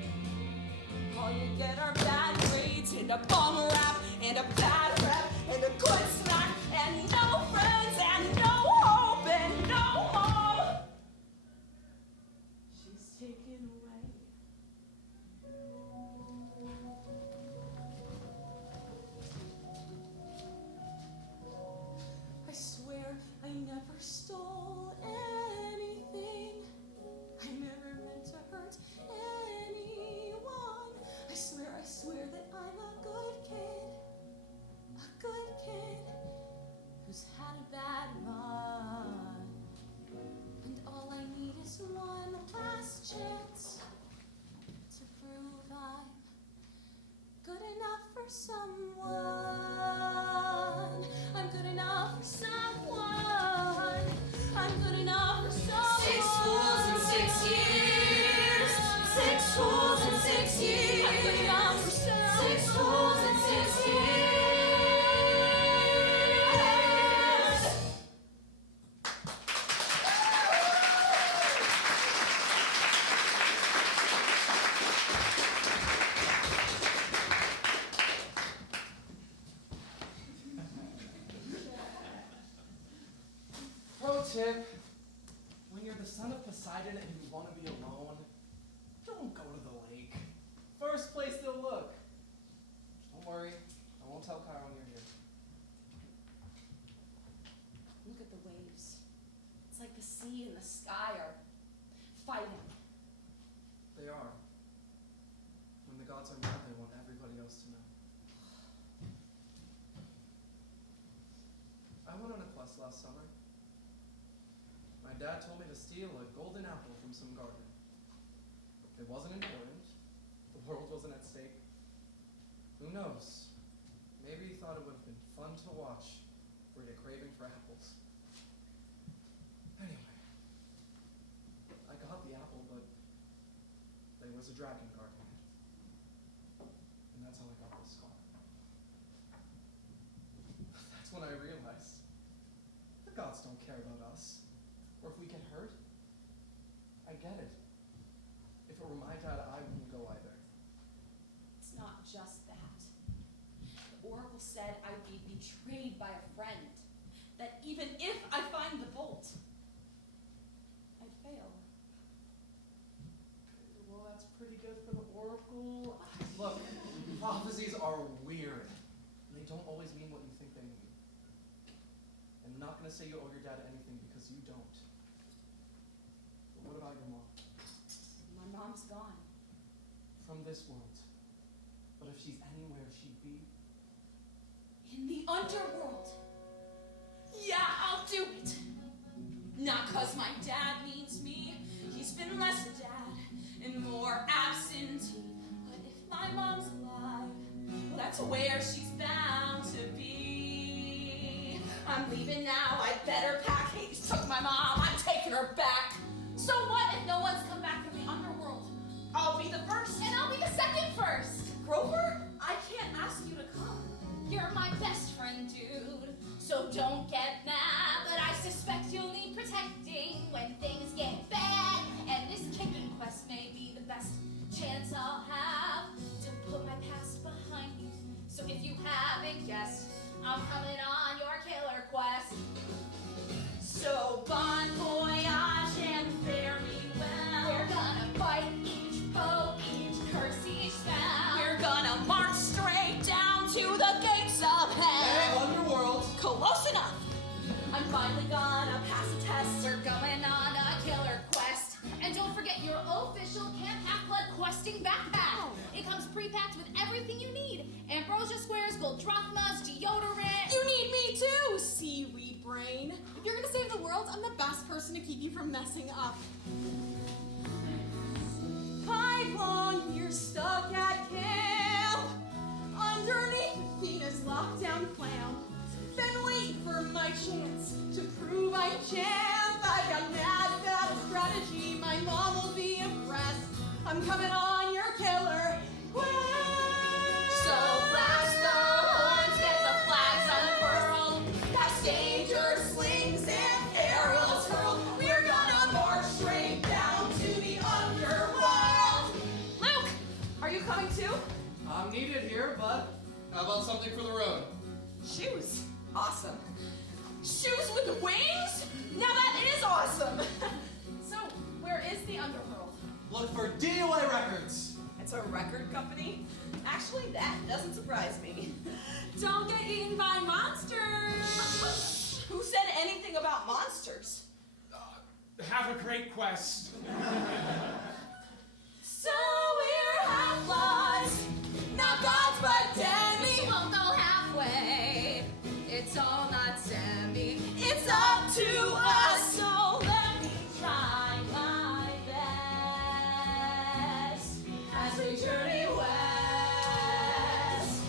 All you get are bad grades and a bum rap and a bad rep and a good smack and no friends and no hope and no home. She's taken away. I swear I never stole anything. I never meant to hurt anyone. I swear that I'm a good kid who's had a bad run. And all I need is one last chance to prove I'm good enough for someone. I'm good enough for someone. I'm tip. When you're the son of Poseidon and you want to be alone, don't go to the lake. First place they'll look. Don't worry, I won't tell Kyle when you're here. Look at the waves. It's like the sea and the sky are fighting. They are. When the gods are mad, they want everybody else to know. I went on a quest last summer. My dad told me to steal a golden apple from some garden. It wasn't important. The world wasn't at stake. Who knows? Maybe he thought it would have been fun to watch for a craving for apples. Anyway, I got the apple, but there was a dragon guarding it. And that's how I got this scar. That's when I realized the gods don't care about us. Or if we get hurt. I get it. If it were my dad, I wouldn't go either. It's not just that. The oracle said I'd be betrayed by a friend. That even if I find the bolt, I'd fail. Well, that's pretty good for the oracle. Look, prophecies are weird. And they don't always mean what you think they mean. I'm not going to say you owe your dad anything because you don't. But what about your mom? My mom's gone. From this world. But if she's anywhere, she'd be. In the underworld. Yeah, I'll do it. Not 'cause my dad needs me. He's been less a dad and more absentee. But if my mom's alive, well, that's where she's bound to be. I'm leaving now. I better pack. Hades took my mom. I'm taking her back. So what if no one's come back from the underworld? I'll be the first. And I'll be the second first. Grover, I can't ask you to come. You're my best friend, dude. So don't get mad, but I suspect you'll need protecting when things get bad. And this kicking quest may be the best chance I'll have to put my past behind me. So if you haven't guessed, I'm coming on your killer quest. So bon voyage and fare me well. We're gonna fight each foe, each curse, each spell. We're gonna march straight down to the gates of hell. Hey, underworld! Close enough. I'm finally gonna pass a test. We're going on a killer quest. And don't forget your official Camp Half-Blood questing backpack. It comes pre-packed with everything you need. Ambrosia squares, gold drachmas, deodorant. You need me too, seaweed brain. If you're gonna save the world, I'm the best person to keep you from messing up. 5 long years stuck at camp, underneath Athena's lockdown clam. Been waiting for my chance to prove I'm champ. I've got mad battle strategy, my mom will be impressed. I'm coming on your killer quest. So blast the horns, get the flags unfurled. Past danger, slings, and arrows hurled. We're gonna march straight down to the underworld. Luke, are you coming too? I'm needed here, but how about something for the road? Shoes. Awesome. Shoes with wings? Now that is awesome. So, where is the underworld? Look for DOA Records. It's a record company? Actually, that doesn't surprise me. Don't get eaten by monsters. Who said anything about monsters? Have a great quest. So we're half-bloods, not gods but deadly. We won't go halfway. It's all not semi. It's up to us, so let me try my best as we journey west.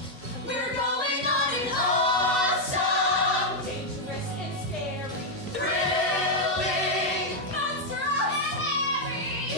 We're going on an awesome, dangerous and scary, thrilling, monster and hairy,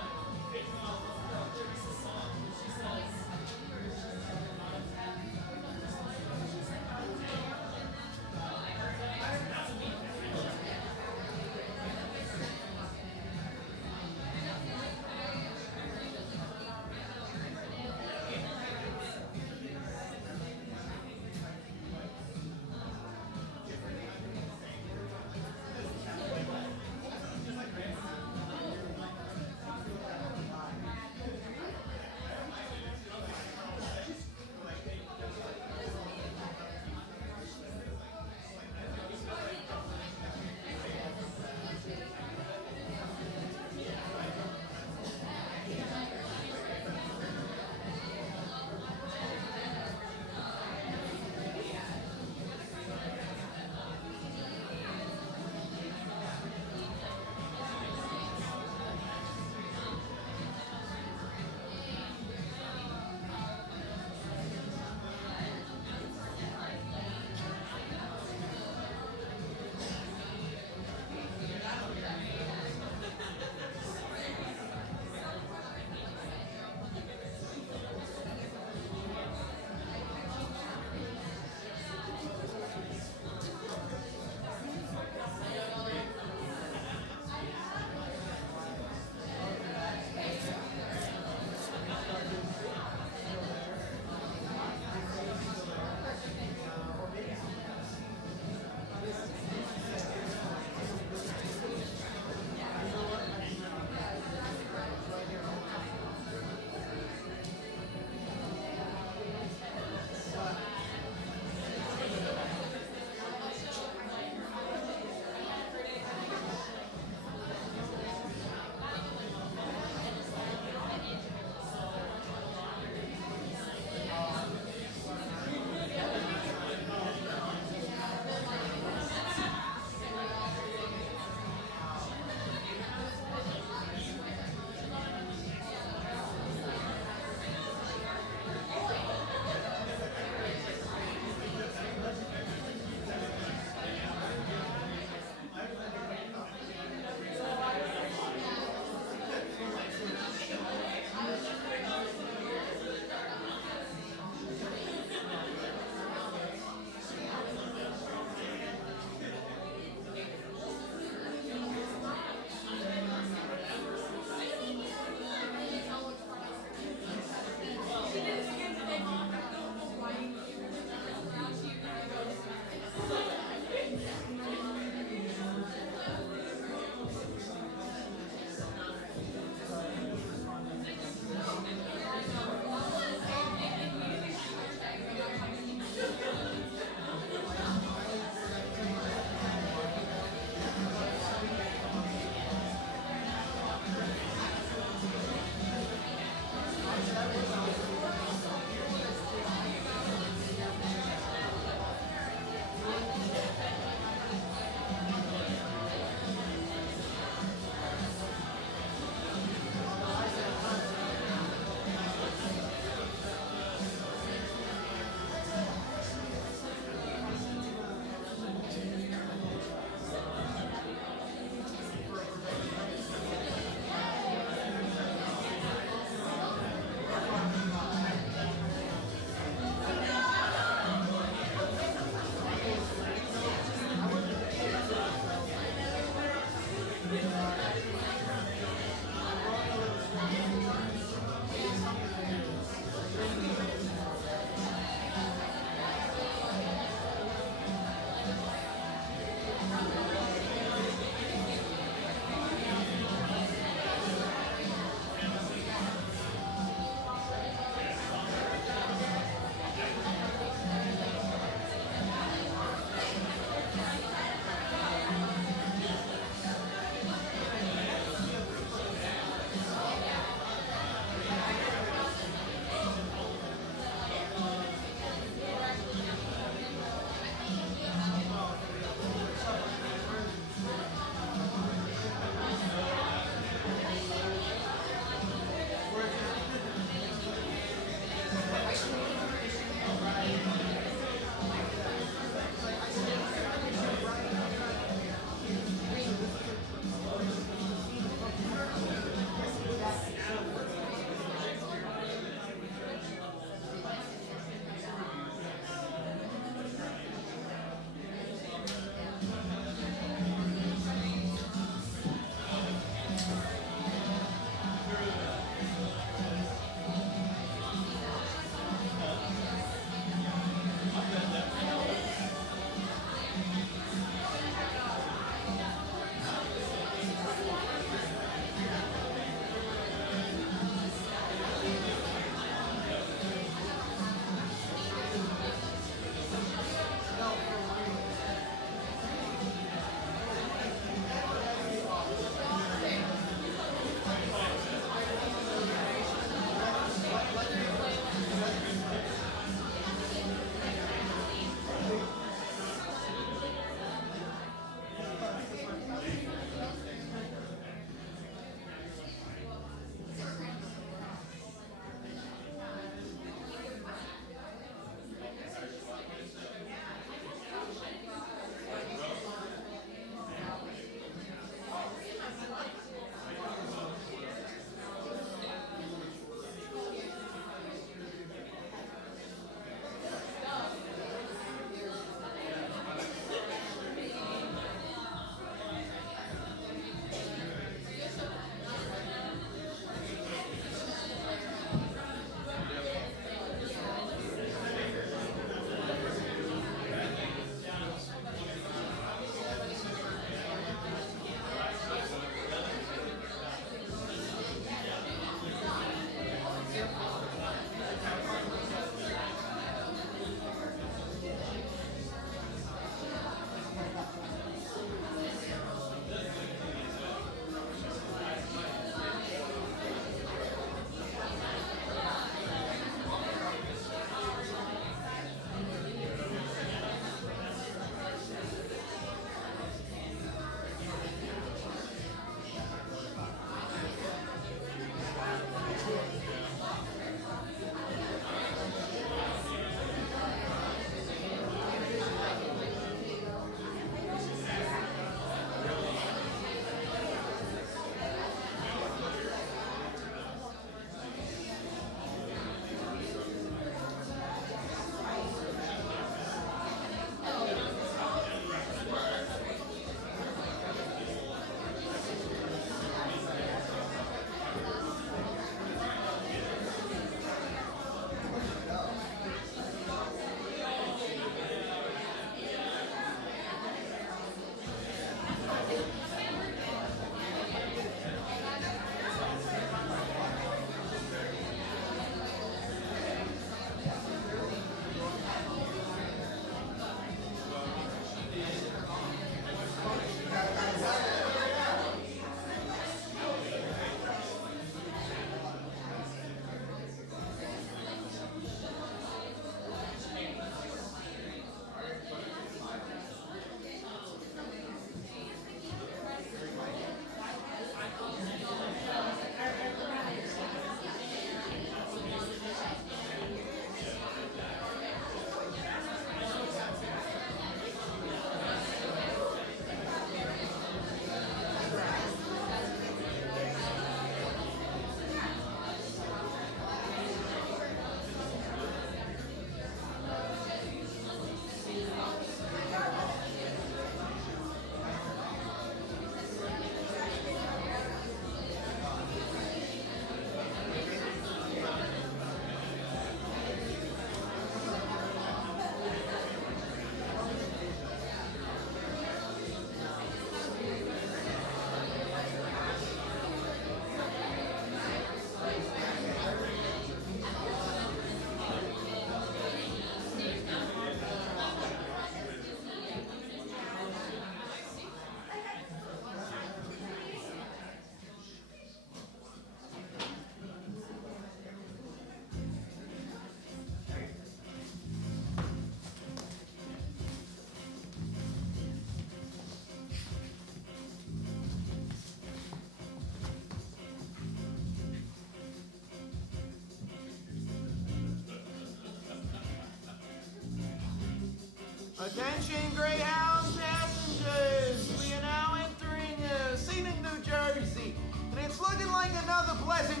Attention, Greyhound passengers! We are now entering scenic New Jersey, and it's looking like another pleasant.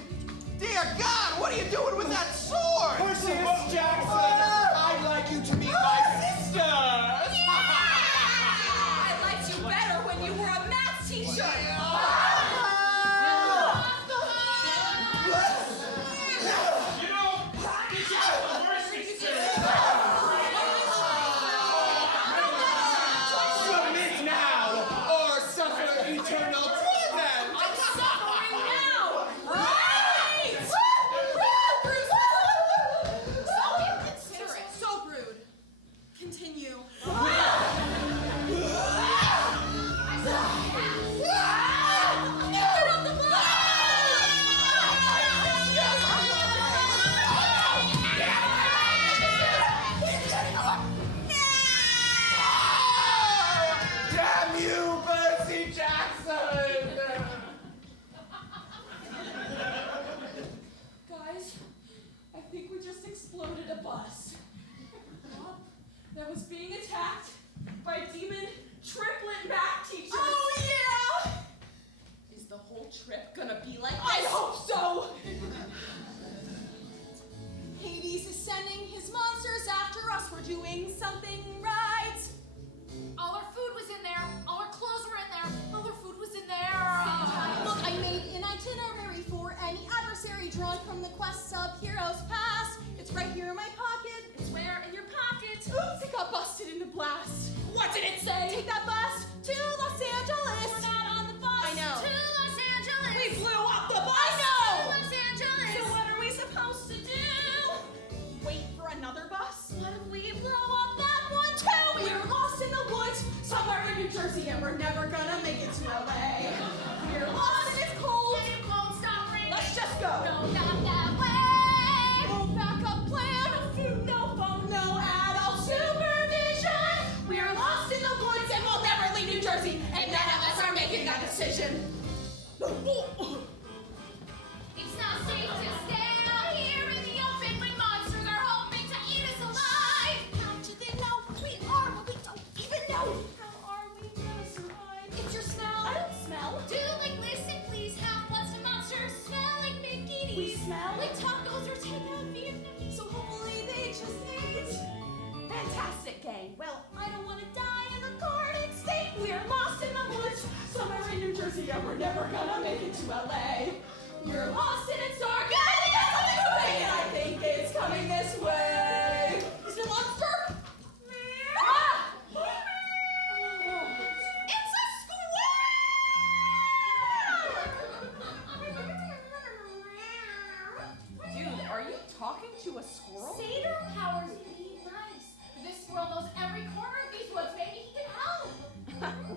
Dear God, what are you doing with that sword? Perseus Jackson, I'd like you to meet my sisters. I liked you better when you were a math teacher. You know, this is the worst experience. Submit now, or suffer eternal torment. I'm suffering now. Right! So inconsiderate. So rude. Continue. Damn you, Percy Jackson! Guys, I think we just exploded a bus. That was being attacked by a demon triplet math teacher. Oh yeah! Is the whole trip gonna be like this? I hope so! Hades is sending his monsters after us for doing something right. All our food was in there. All our clothes were in there. All our food was in there. Look, I made an itinerary for any adversary drawn from the quests of heroes past. It's right here in my pocket. It's where in your pocket? Oops, it got busted in the blast. What did it say? Take that bus to Los Angeles. We're not on the bus. I know. To Los Angeles. We blew up the bus! I To know! Los Angeles. So what are we supposed to do? Wait for another bus? What if we blow up that one too? We're lost in the woods somewhere in New Jersey and we're never gonna make it to LA. We're lost and it's cold. And it won't stop raining. Let's just go. No, not that way. No backup plan, no food, no phone, no adult supervision. We're lost in the woods and we'll never leave New Jersey, and none of us are making that decision. It's not safe to stay out here in the open when monsters are hoping to eat us alive. How do they know we are what we don't even know? How are we gonna survive? It's your smell. I don't smell. Do like listen, please. Half-bloods and monsters smell like bikinis. We smell? like tacos or takeout Vietnamese. So hopefully they just ate. Fantastic, gang. Well, I don't want to die in the Garden State. We're lost in the woods somewhere in New Jersey, and we're never gonna make it to LA. We're lost and it's dark, and I think there's something moving, and I think it's coming this way. Is it a monster? Ah! It's a squirrel! Dude, are you talking to a squirrel? Satyr powers be nice. This squirrel knows every corner of these woods. Maybe he can help.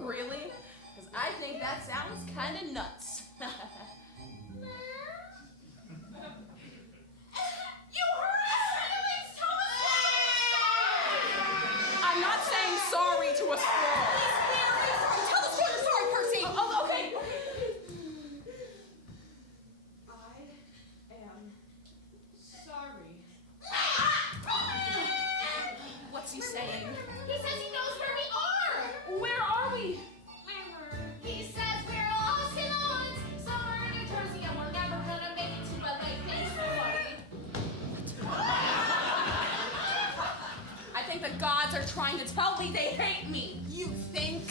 Really? Because I think that sounds kind of nuts. You heard us, Thomas! I'm not saying sorry to a squirrel. Tell the story, sorry, Percy! Oh, okay. I am sorry. What's he saying? He says he knows where we are. Where are we? He says we're lost in the woods, somewhere in New Jersey, and we're never gonna make it to LA. Thanks for money. I think the gods are trying to tell me they hate me. You think?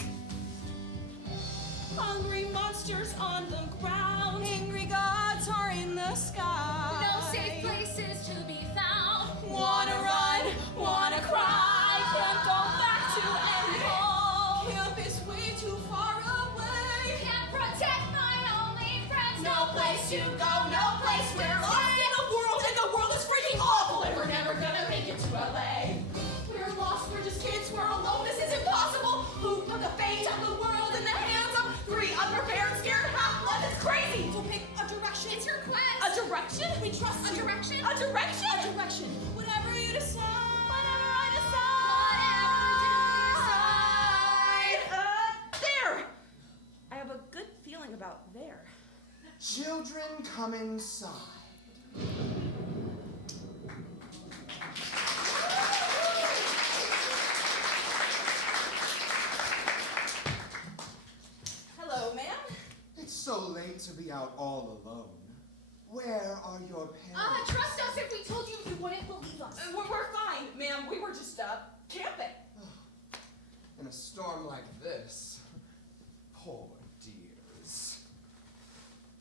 Hungry monsters on the ground. Angry gods are in the sky. No safe places to be found. Wanna run, wanna cry. Can't go back to any home. Camp is way too far away. Can't protect my only friends. No place to go, no place. We're lost in the world, and the world is freaking awful, and we're never gonna make it to LA. We're lost, we're just kids, we're alone. This is impossible. Who put the fate of the world in the hands of three unprepared, scared half-blood? It's crazy. So pick a direction. It's your quest. A direction? We trust A you. direction? A direction? A direction. Whatever you decide. Whatever I decide. There. I have a good feeling about there. Children, come inside. to be out all alone. Where are your parents? Trust us if we told you wouldn't believe us. We're fine, ma'am. We were just, camping. In a storm like this, poor dears.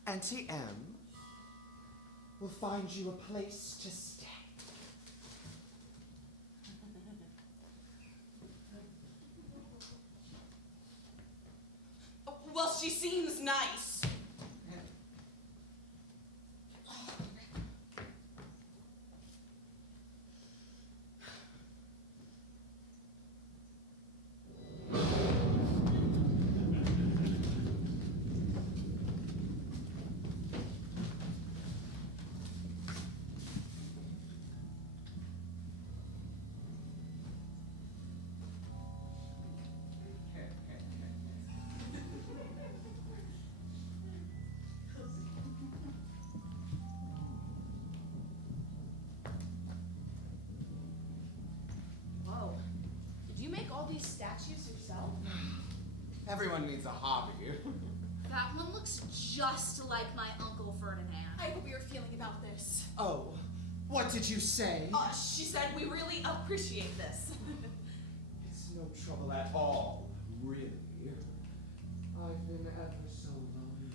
Auntie M will find you a place to stay. Well, she seems nice. Whoa. Did you make all these statues yourself? Everyone needs a hobby. That one looks just like my Uncle Ferdinand. I hope you're feeling about this. Oh, what did you say? She said we really appreciate this. It's no trouble at all, really. I've been ever so lonely.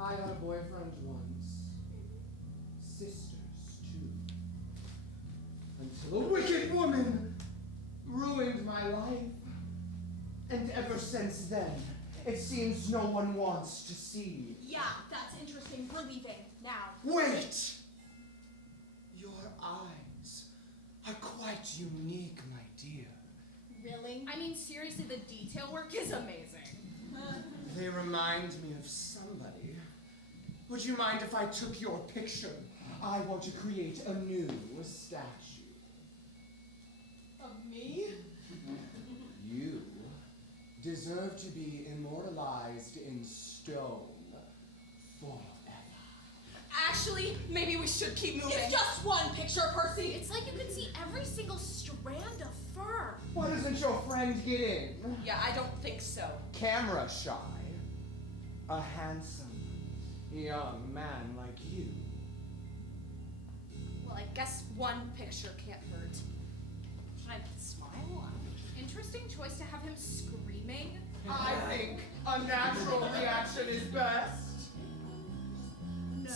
I had a boyfriend once. Sisters, too. Until a wicked woman ruined my life. And ever since then, it seems no one wants to see. Yeah, that's interesting. We're leaving now. Wait! Your eyes are quite unique, my dear. Really? I mean, seriously, the detail work is amazing. They remind me of somebody. Would you mind if I took your picture? I want to create a new statue. Of me? You deserve to be immortalized in stone forever. Actually, maybe we should keep moving. It's just one picture, Percy. It's like you can see every single strand of fur. Why doesn't your friend get in? Yeah, I don't think so. Camera shy. A handsome young man like you. Well, I guess one picture can't hurt. Should I smile? Interesting choice to have him screaming. I think a natural reaction is best. No.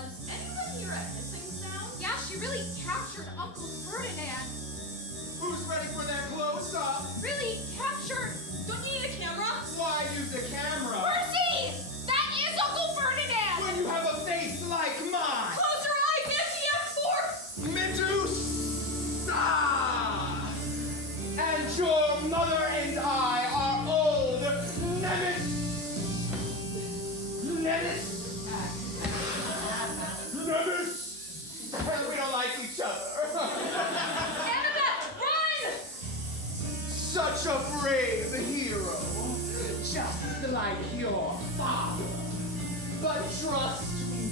Does anyone hear a hissing sound? Yeah, she really captured Uncle Ferdinand. Who's ready for their close-up? Really captured. Don't you need a camera? Why use a camera? Percy! That is Uncle Ferdinand! When you have a face like mine! Close your eyes, anti-F-Force! Medusa! And your mother and I are old Nemesis! And we don't like each other. Annabeth, run! Such a brave hero. Just like your father. But trust me,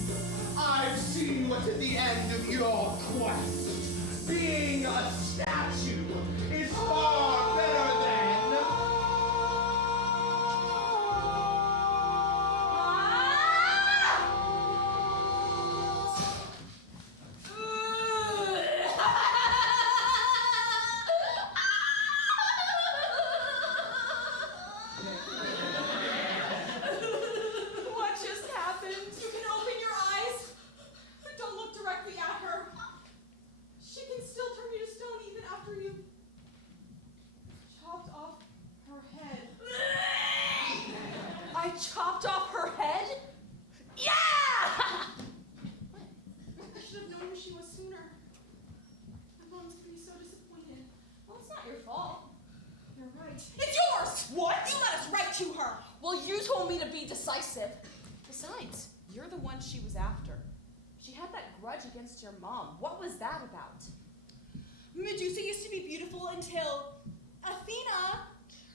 I've seen what's at the end of your quest. Being a statue is far better than... What just happened? You can open your eyes, but don't look directly at her. She can still turn you to stone even after you chopped off her head. I chopped off her head? Yeah! I should have known who she was sooner. My mom must be so disappointed. Well, it's not your fault. You're right. It's yours! What? You let us write to her! Well, you told me to be decisive. Besides, you're the one she was after. She had that grudge against your mom. What was that about? Medusa used to be beautiful until Athena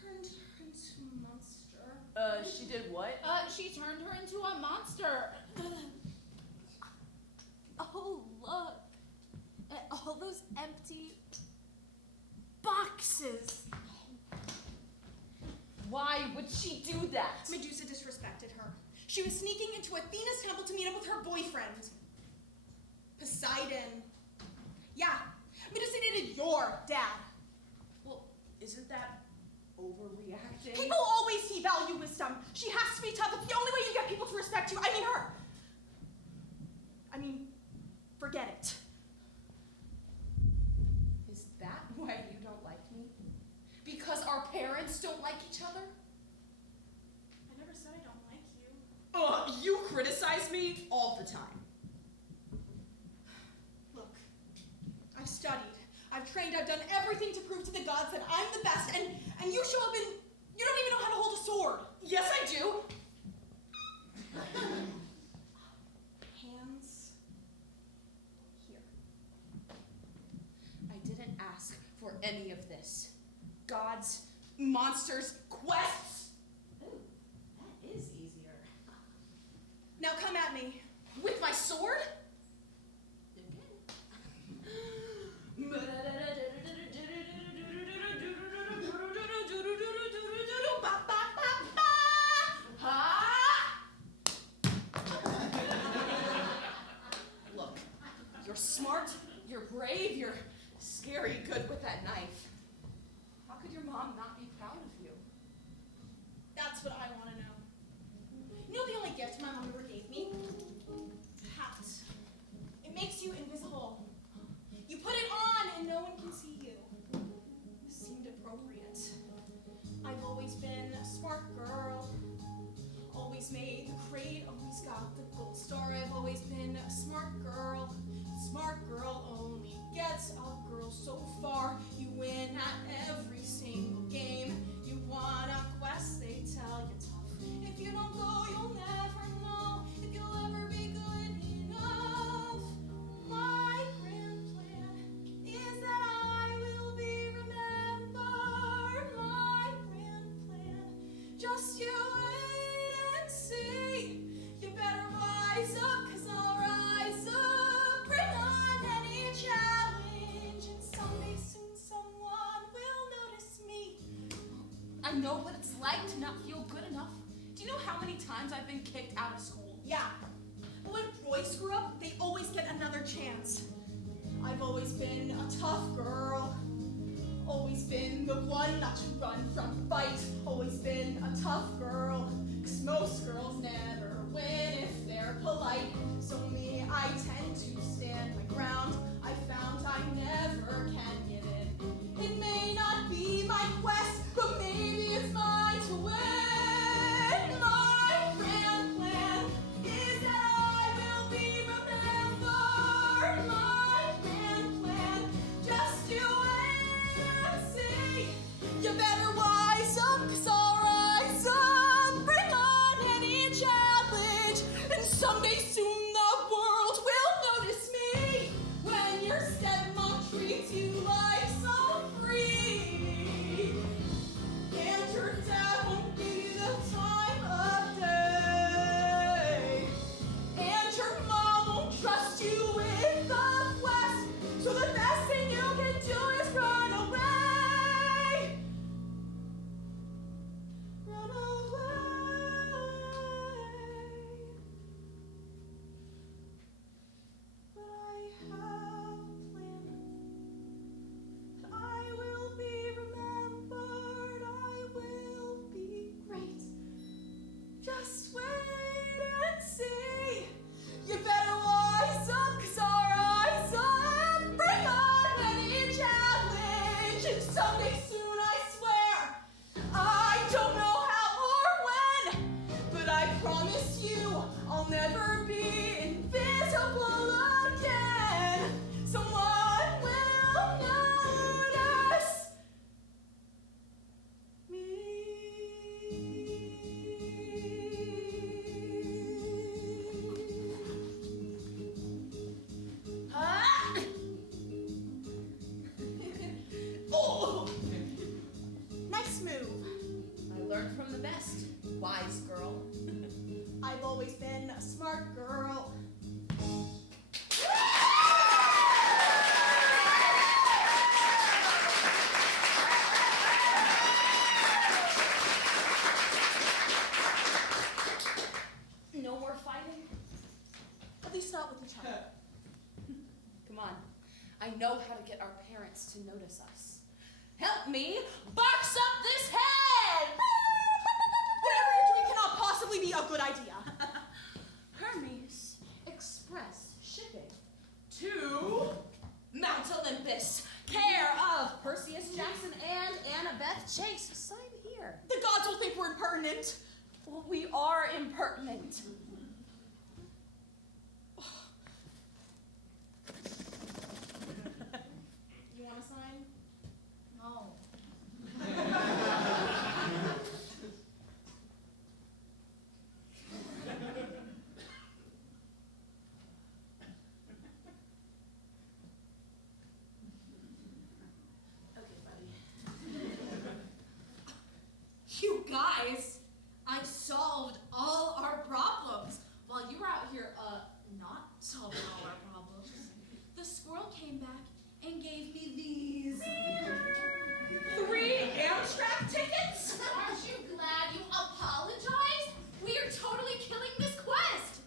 turned her into a monster. She did what? She turned her into a monster. Oh, look. At all those empty boxes. Why would she do that? Medusa disrespected her. She was sneaking into Athena's temple to meet up with her boyfriend, Poseidon. Yeah, Medusa dated your dad. Well, isn't that overreacting? People always devalue wisdom. She has to be tough. It's the only way you get people to respect you. I mean her. Forget it. Is that why you don't like me? Because our parents don't like each other? I never said I don't like you. You criticize me all the time. Look, I've studied, I've trained, I've done everything to prove to the gods that I'm the best, and you show up and you don't even know how to hold a sword. Yes, I do. Hands here. I didn't ask for any of this. Gods, monsters, quests. Oh, that is easier. Now come at me. With my sword? Look, you're smart, you're brave, you're scary good with that knife. How could your mom not be proud of you? That's what I want to know. You know the only gift my mom ever gave me? A hat. It makes you invisible. You put it on and no one can see you. This seemed appropriate. I've always been a smart girl. Always made the grade, always got the gold star. I've always been a smart girl. Smart girl only gets a girl so far. You win at every single game. You want a quest, they tell you tough. If you don't go, you'll never know if you'll ever be good enough. My grand plan is that I will be remembered. My grand plan, just you wait and see. You better rise up, 'cause I'll rise up. Bring on any challenge, and someday soon someone will notice me. I know what it's like to not feel good enough. Do you know how many times I've been kicked out of school? Yeah, but when boys screw up, they always get another chance. I've always been a tough girl. Always been the one not to run from fight. Always been a tough girl, 'cause most girls never win if they're polite. So me, I tend to stand my ground. I found I never can give in. It may not be my quest, but maybe it's mine to win. My grand plan is that I will be remembered. My grand plan, just you wait and see. You better wise up, 'cause I'll rise up. Bring on any challenge, and someday soon the world will notice me. When your stepmom treats you like so free, and your dad won't give you the time of day, and your mom won't trust you with the quest, so the best thing you can do is run away. Run away. But I have a plan. I will be remembered. I will be great. Just wait and see. You better wise up, 'cause I'll rise up. Bring on any challenge, and someday soon, I swear. I don't know how or when, but I promise you I'll never be invisible again. Someone will notice me. Ah! Oh! Nice move. I learned from the best. Wise girl. I've always been a smart girl. to notice us. Help me box up this head! Whatever you're doing cannot possibly be a good idea. Hermes Express Shipping to Mount Olympus, care of Perseus Jackson and Annabeth Chase. Sign here. The gods will think we're impertinent. Well, we are impertinent. You want to sign? No. Okay, buddy. You guys, I solved all our problems. While you were out here, not solving all our problems, the squirrel came back and gave me these 3 Amtrak tickets. Aren't you glad you apologized? We are totally killing this quest.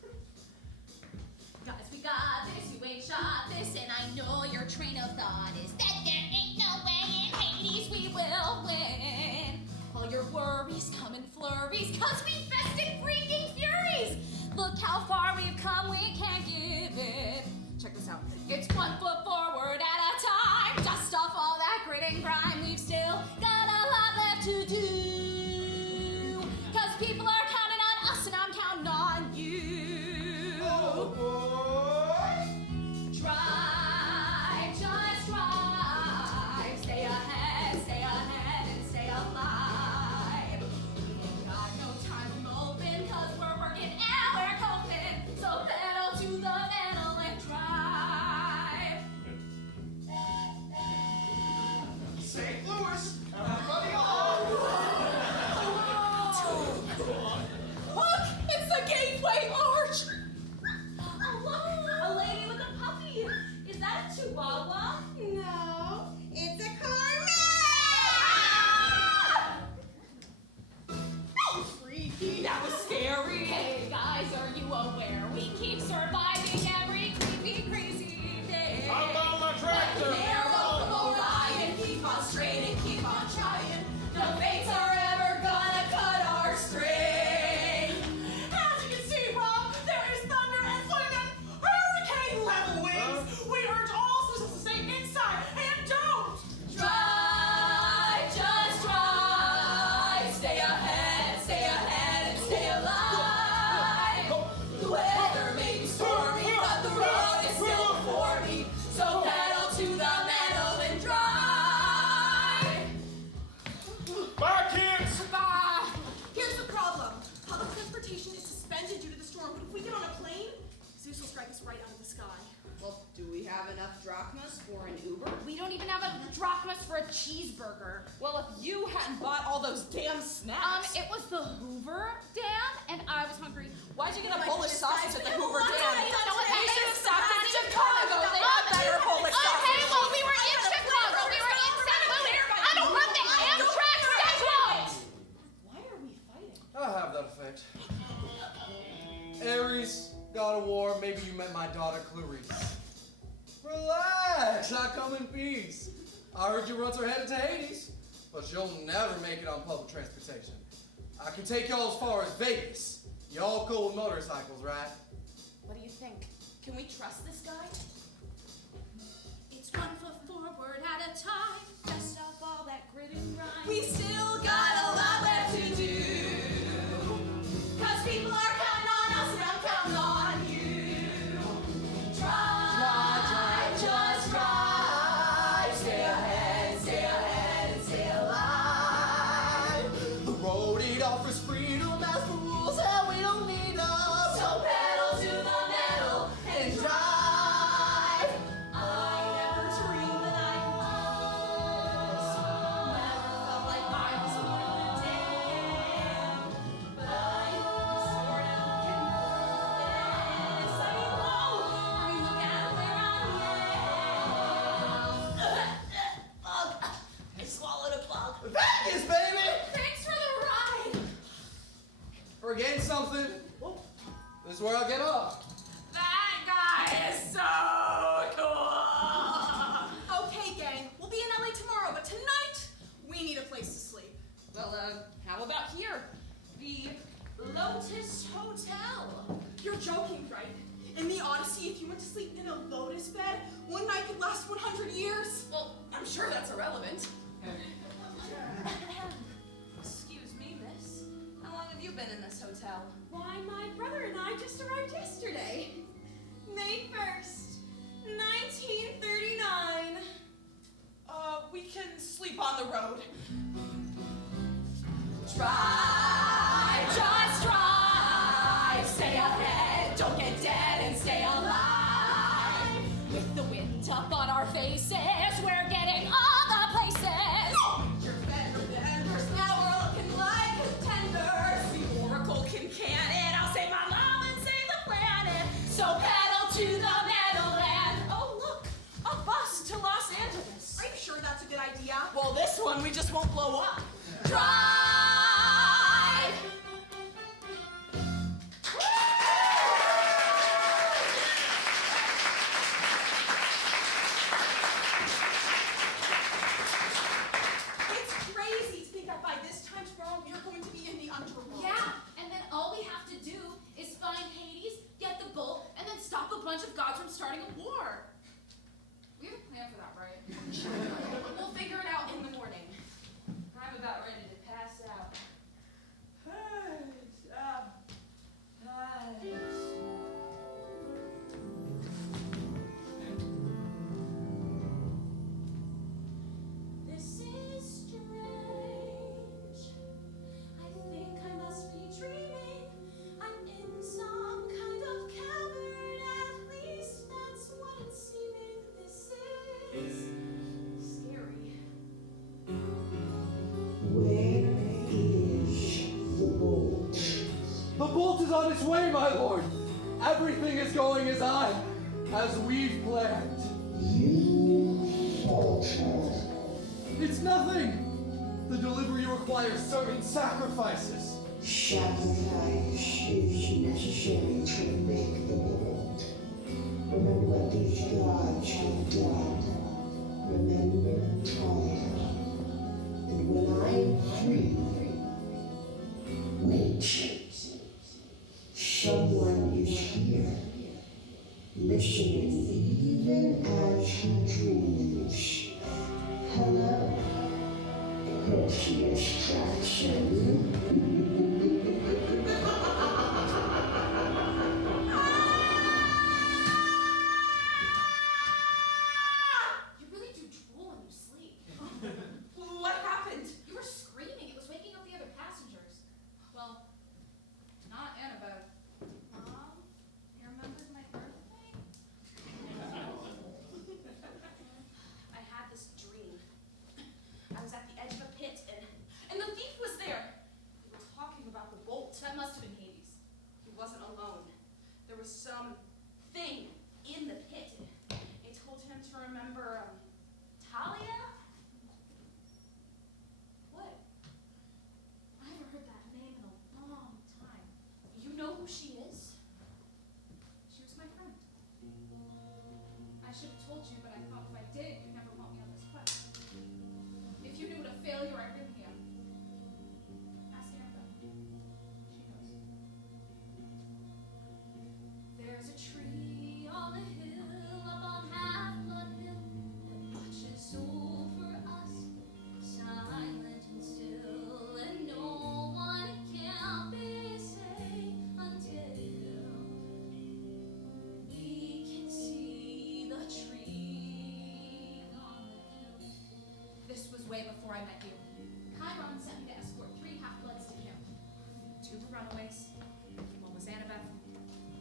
Guys, we got this, you ain't shot this, and I know your train of thought is that there ain't no way in Hades we will win. All your worries come in flurries, cause we bested freaking furies. Look how far we've come, we can't give it. Check this out. It's 1 foot forward at a time. Dust off all that grit and grime. We've still got a lot left to do. Cause people are counting on us and I'm counting on you. Oh boy! Drive, just drive. Stay ahead, and stay alive. We ain't got no time for moping, cause we're working and we're coping. So pedal to the metal and drive. St. Louis! Everybody on! Look, it's the Gateway Arch. Hello, a lady with a puppy. Is that a chihuahua? No, it's a Corvette. Oh, freaky. That was scary. Hey guys, are you aware? We keep surviving every creepy, crazy day. I'm on my tractor. There, welcome a ride and keep on straight and keep on trying. No fates are ever gonna cut our string. As you can see, Rob, there is thunder and lightning, hurricane level winds. We urge all citizens to stay inside and don't. Drive, just drive. Stay ahead, and stay alive. The weather may be stormy, but the road is still before me. So pedal to the metal and drive. Bye, kids! Ah, here's the problem. Public transportation is suspended due to the storm, but if we get on a plane, Zeus will strike us right out of the sky. Well, do we have enough drachmas for an Uber? We don't even have a drachmas for a cheeseburger. Well, if you hadn't bought all those damn snacks. It was the Hoover Dam, and I was hungry. Why'd you get a Like Polish this sausage guy's at the been Hoover a lot Dam? of times. You should have stopped in It's Chicago. They have better Polish sausage. Okay, well, we were in Chicago. We were in St. Louis. I don't run the Amtrak schedule. Why are we fighting? I'll have that effect. Ares, god of war, maybe you met my daughter Clarice. Relax, I come in peace. I heard your runs are headed to Hades, but you'll never make it on public transportation. I can take y'all as far as Vegas. Y'all cool with motorcycles, right? What do you think? Can we trust this guy? It's 1 foot forward at a time. Dust off all that grit and grime. We still got a lot left to do. Cause people are counting on us and I'm counting on you. Drive, just drive. Stay ahead, and stay alive. The road it offers freedom as the rules, and we don't need them. So pedal to the metal and drive. I never dreamed that I was. Never felt like I was more than damn. But I sort of can know this. I know. I mean, look at where I am. Bug. I swallowed a bug. Vegas, baby! Thanks for the ride. Forgetting something? This is where I'll get off. That guy is so cool. Okay, gang, we'll be Lotus Hotel. You're joking, right? In the Odyssey, if you went to sleep in a lotus bed, one night could last 100 years. Well, I'm sure that's irrelevant. Excuse me, miss. How long have you been in this hotel? Why, my brother and I just arrived yesterday. May 1st, 1939. We can sleep on the road. Drive, just drive. Stay ahead, don't get dead and stay alive. With the wind up on our faces, we're getting all the places. You're better than us. Now we're looking like contenders. The Oracle can can it. I'll save my mom and save the planet. So pedal to the meadowland. Oh, look, a bus to Los Angeles. Are you sure that's a good idea? Well, this one we just won't blow up. Drive. It's crazy to think that by this time tomorrow we're going to be in the underworld. Yeah, and then all we have to do is find Hades, get the bolt, and then stop a bunch of gods from starting a war. We have a plan for that, right? We'll figure it out in the morning. I'm about ready to pass out. This is strange. I think I must be dreaming. I'm in some kind of cavern. At least that's what it's seeming. This is scary. Where is the bolt? The bolt is on its way, my lord. Everything is going as we've planned. You faltered. It's nothing. The delivery requires certain sacrifices. Sacrifice is necessary to make the bolt. Remember what these gods have done. Remember Talia. And when I'm free, wait. Someone is here, listening even as he dreams. Hello, courteous Jackson. You really do drool when you sleep. What happened? You were screaming. It was waking up the other passengers. Well, not Annabelle. You remembered my birthday? I had this dream. I was at the edge of a pit and the thief was there. We were talking about the bolt. That must have been Hades. He wasn't alone. There was some thing in the pit. It told him to remember Talia? What? I haven't heard that name in a long time. You know who she is? She was my friend. I should have told you, but I thought if I did, you'd never want me on this quest. If you knew what a failure I've been here, ask Annabelle. She knows. There's a tree on the hill up on Half-Blood Hill that watches over us, silent and still, and no one can be safe until we can see the tree on the hill. This was way before I met you. Chiron sent me to escort 3 half-bloods to him. 2 were runaways. One was Annabeth.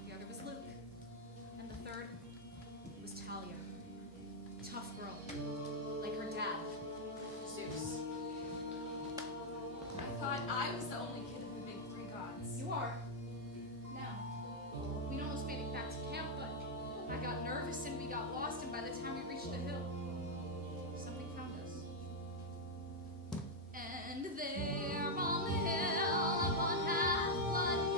The other was Luke. And the third was Talia. Tough girl. Like her dad, Zeus. I thought I was the only kid of the big 3 gods. You are. Now, we'd almost made it back to camp, but I got nervous and we got lost, and by the time we reached the hill, something found us. And there on the hill up on Half-Blood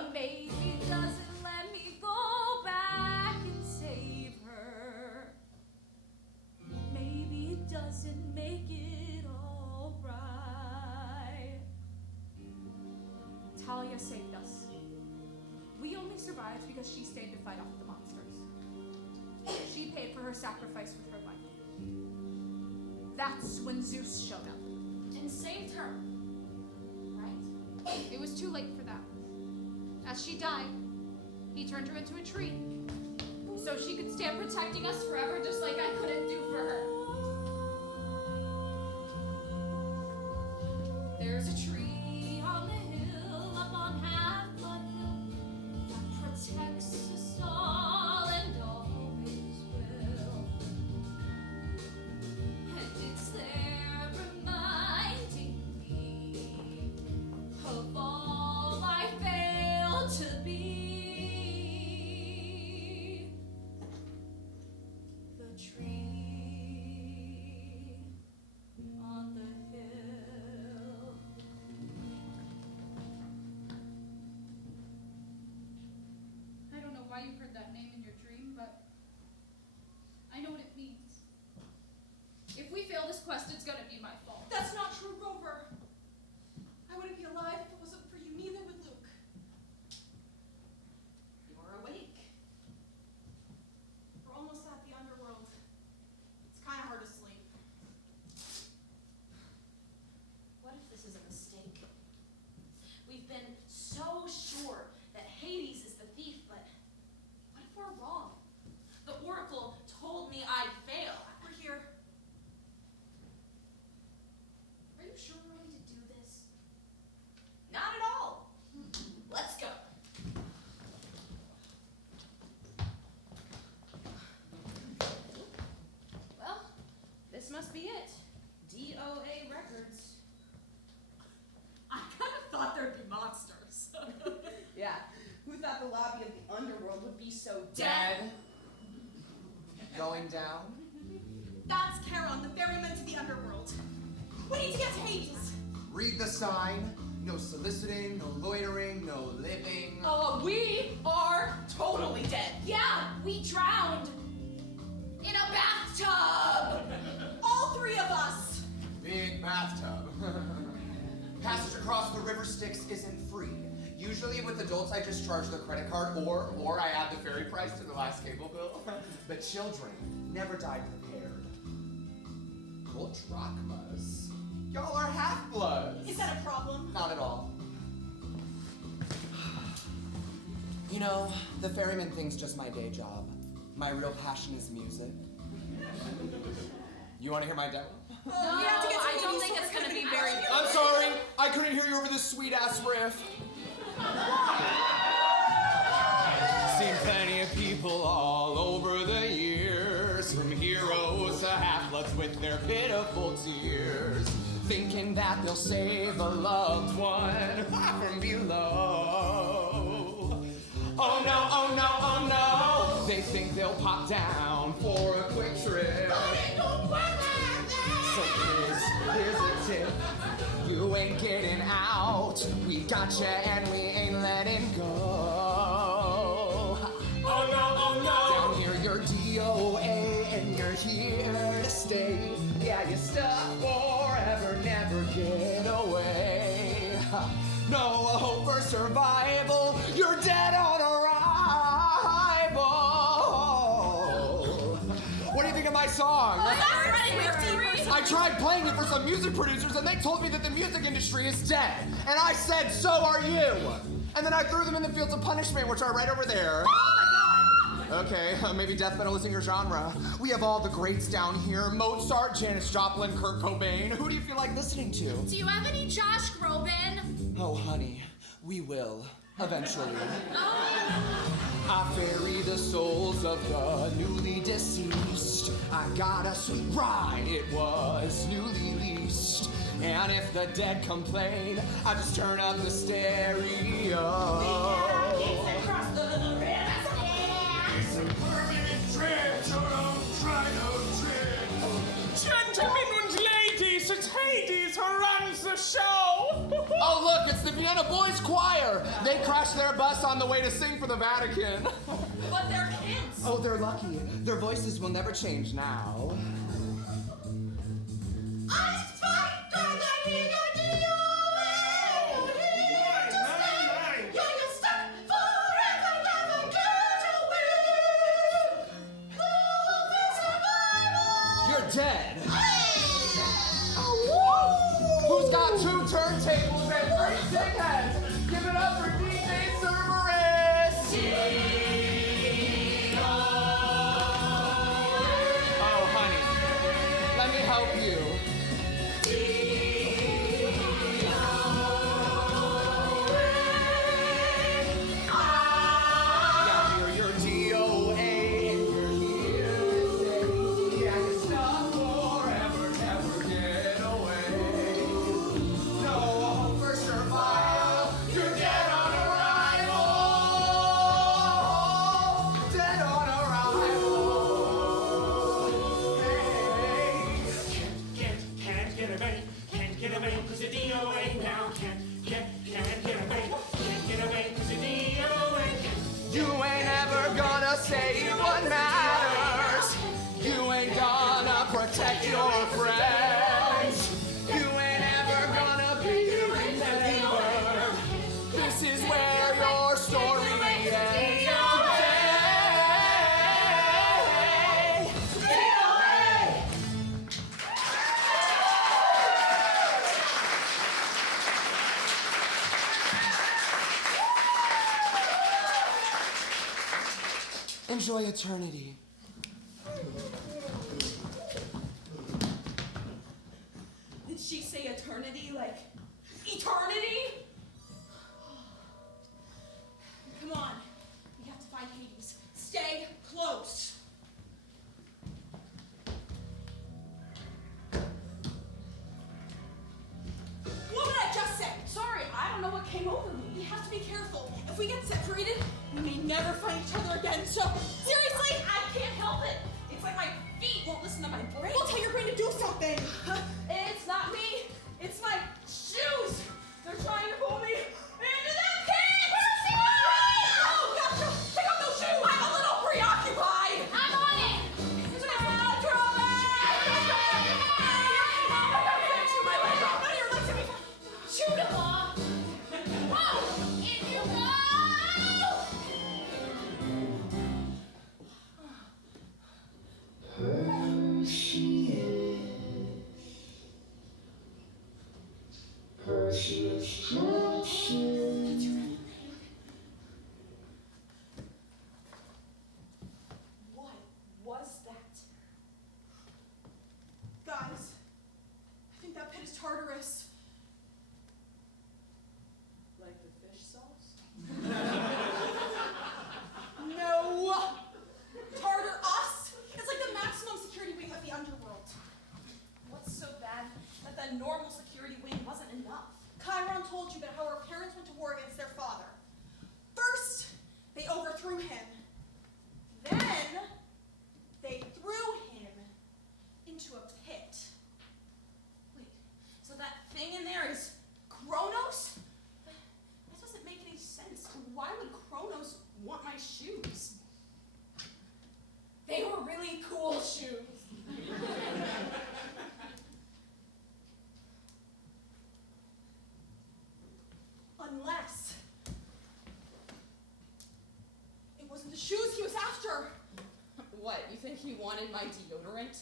But maybe it doesn't let me go back and save her. Maybe it doesn't make it all right. Talia saved us. We only survived because she stayed to fight off the monsters. She paid for her sacrifice with her life. That's when Zeus showed up and saved her. Right? It was too late for that. As she died, he turned her into a tree so she could stand protecting us forever, just like I couldn't do for her. There's a tree on the hill up on Half-Blood Hill that protects us all and always will. And it's there reminding me of all I failed to be. The tree on the hill. I don't know why you heard that name in your dream, but I know what it means. If we fail this quest, it's gonna be my fault. That's not true, Rover. I wouldn't be alive if it wasn't for you, neither would Luke. You're awake. We're almost at the underworld. It's kind of hard to sleep. What if this is a mistake? We've been so sure that Hades is the thief, but what if we're wrong? The Oracle told me I'd fail. We're here. Are you sure we're ready to do this? Not at all. Let's go. Well, this must be it. DOA Records. I kind of thought there'd be monsters. Yeah. Who thought the lobby of the underworld would be so Dead. Going down. That's Charon, the ferryman to the underworld. We need to get to Hades. Read the sign. No soliciting, no loitering, no living. We are Totally dead. Yeah, we drowned in a bathtub. All three of us. Big bathtub. Passage across the river Styx isn't free. Usually with adults, I just charge the credit card or I add the ferry price to the last cable bill. But children never die prepared. Gold drachmas. Y'all are half-bloods. Is that a problem? Not at all. You know, the ferryman thing's just my day job. My real passion is music. You want to hear my demo? We have to get to I don't Hades, think so it's we're gonna be be very out. I'm sorry, I couldn't hear you over this sweet-ass riff. Seen plenty of people all over the years, from heroes to half-bloods with their pitiful tears, thinking that they'll save a loved one from below. Oh no, oh no, oh no! They think they'll pop down for a quick trip. So here's a tip. You ain't getting out. We gotcha and we ain't letting go. Oh no, oh no. Down here you're DOA and you're here to stay. Yeah, you're stuck forever, never get away. No hope for survival. You're dead on arrival. What do you think of my song? I tried playing it for some music producers and they told me that the music industry is dead. And I said, so are you. And then I threw them in the fields of punishment, which are right over there. Okay, maybe death metal isn't your genre. We have all the greats down here. Mozart, Janis Joplin, Kurt Cobain. Who do you feel like listening to? Do you have any Josh Groban? Oh, honey, we will. Eventually. I ferry the souls of the newly deceased. I got a sweet ride, it was newly leased. And if the dead complain, I just turn up the stereo. Across the river. It's a permanent trip, so don't try no trick. Gentlemen and ladies, it's Hades who runs the show. Oh, look, it's the Vienna Boys Choir. They crashed their bus on the way to sing for the Vatican. But they're kids. Oh, they're lucky. Their voices will never change now. You're dead. Who's got 2 turntables and 3 stick heads? Give it up for DJ Cerberus! Oh, honey, let me help you. Yeah, you're DOA, and you're here to stay. Yeah, you're stuck forever, never get away. No hope for survival. You're dead on arrival. Dead on arrival. Hey. Can't get away, cause you're DOA now. Can't get away, cause you're DOA. You ain't ever gonna save what matters. You ain't gonna protect your friends. You ain't ever gonna be remembered. This is where your story ends today. Enjoy eternity. Did she say eternity? Like, eternity? Come on. We have to find Hades. Stay close. What did I just say? Sorry, I don't know what came over me. We have to be careful. If we get separated, we may never find each other again. So, seriously, I can't help it. It's like my feet won't listen to my brain. Well, tell your brain to do something. It's not me. It's my shoes. They're trying to pull me into that pit. Oh, gotcha. Take off those shoes. I'm a little preoccupied. I'm on it. Shoot him off. Whoa! In you go! What was that? Guys, I think that pit is Tartarus. Like the fish sauce? No! Tartar-us? It's like the maximum security wing of the underworld. What's so bad that the normal security wing wasn't enough? Chiron told you about how our parents went to war against their father. First, they overthrew him. Then, they threw him into a pit. Wait, so that thing in there is Kronos? That doesn't make any sense. Why would Kronos want my shoes? They were really cool shoes. Unless it wasn't the shoes he was after. What, you think he wanted my deodorant?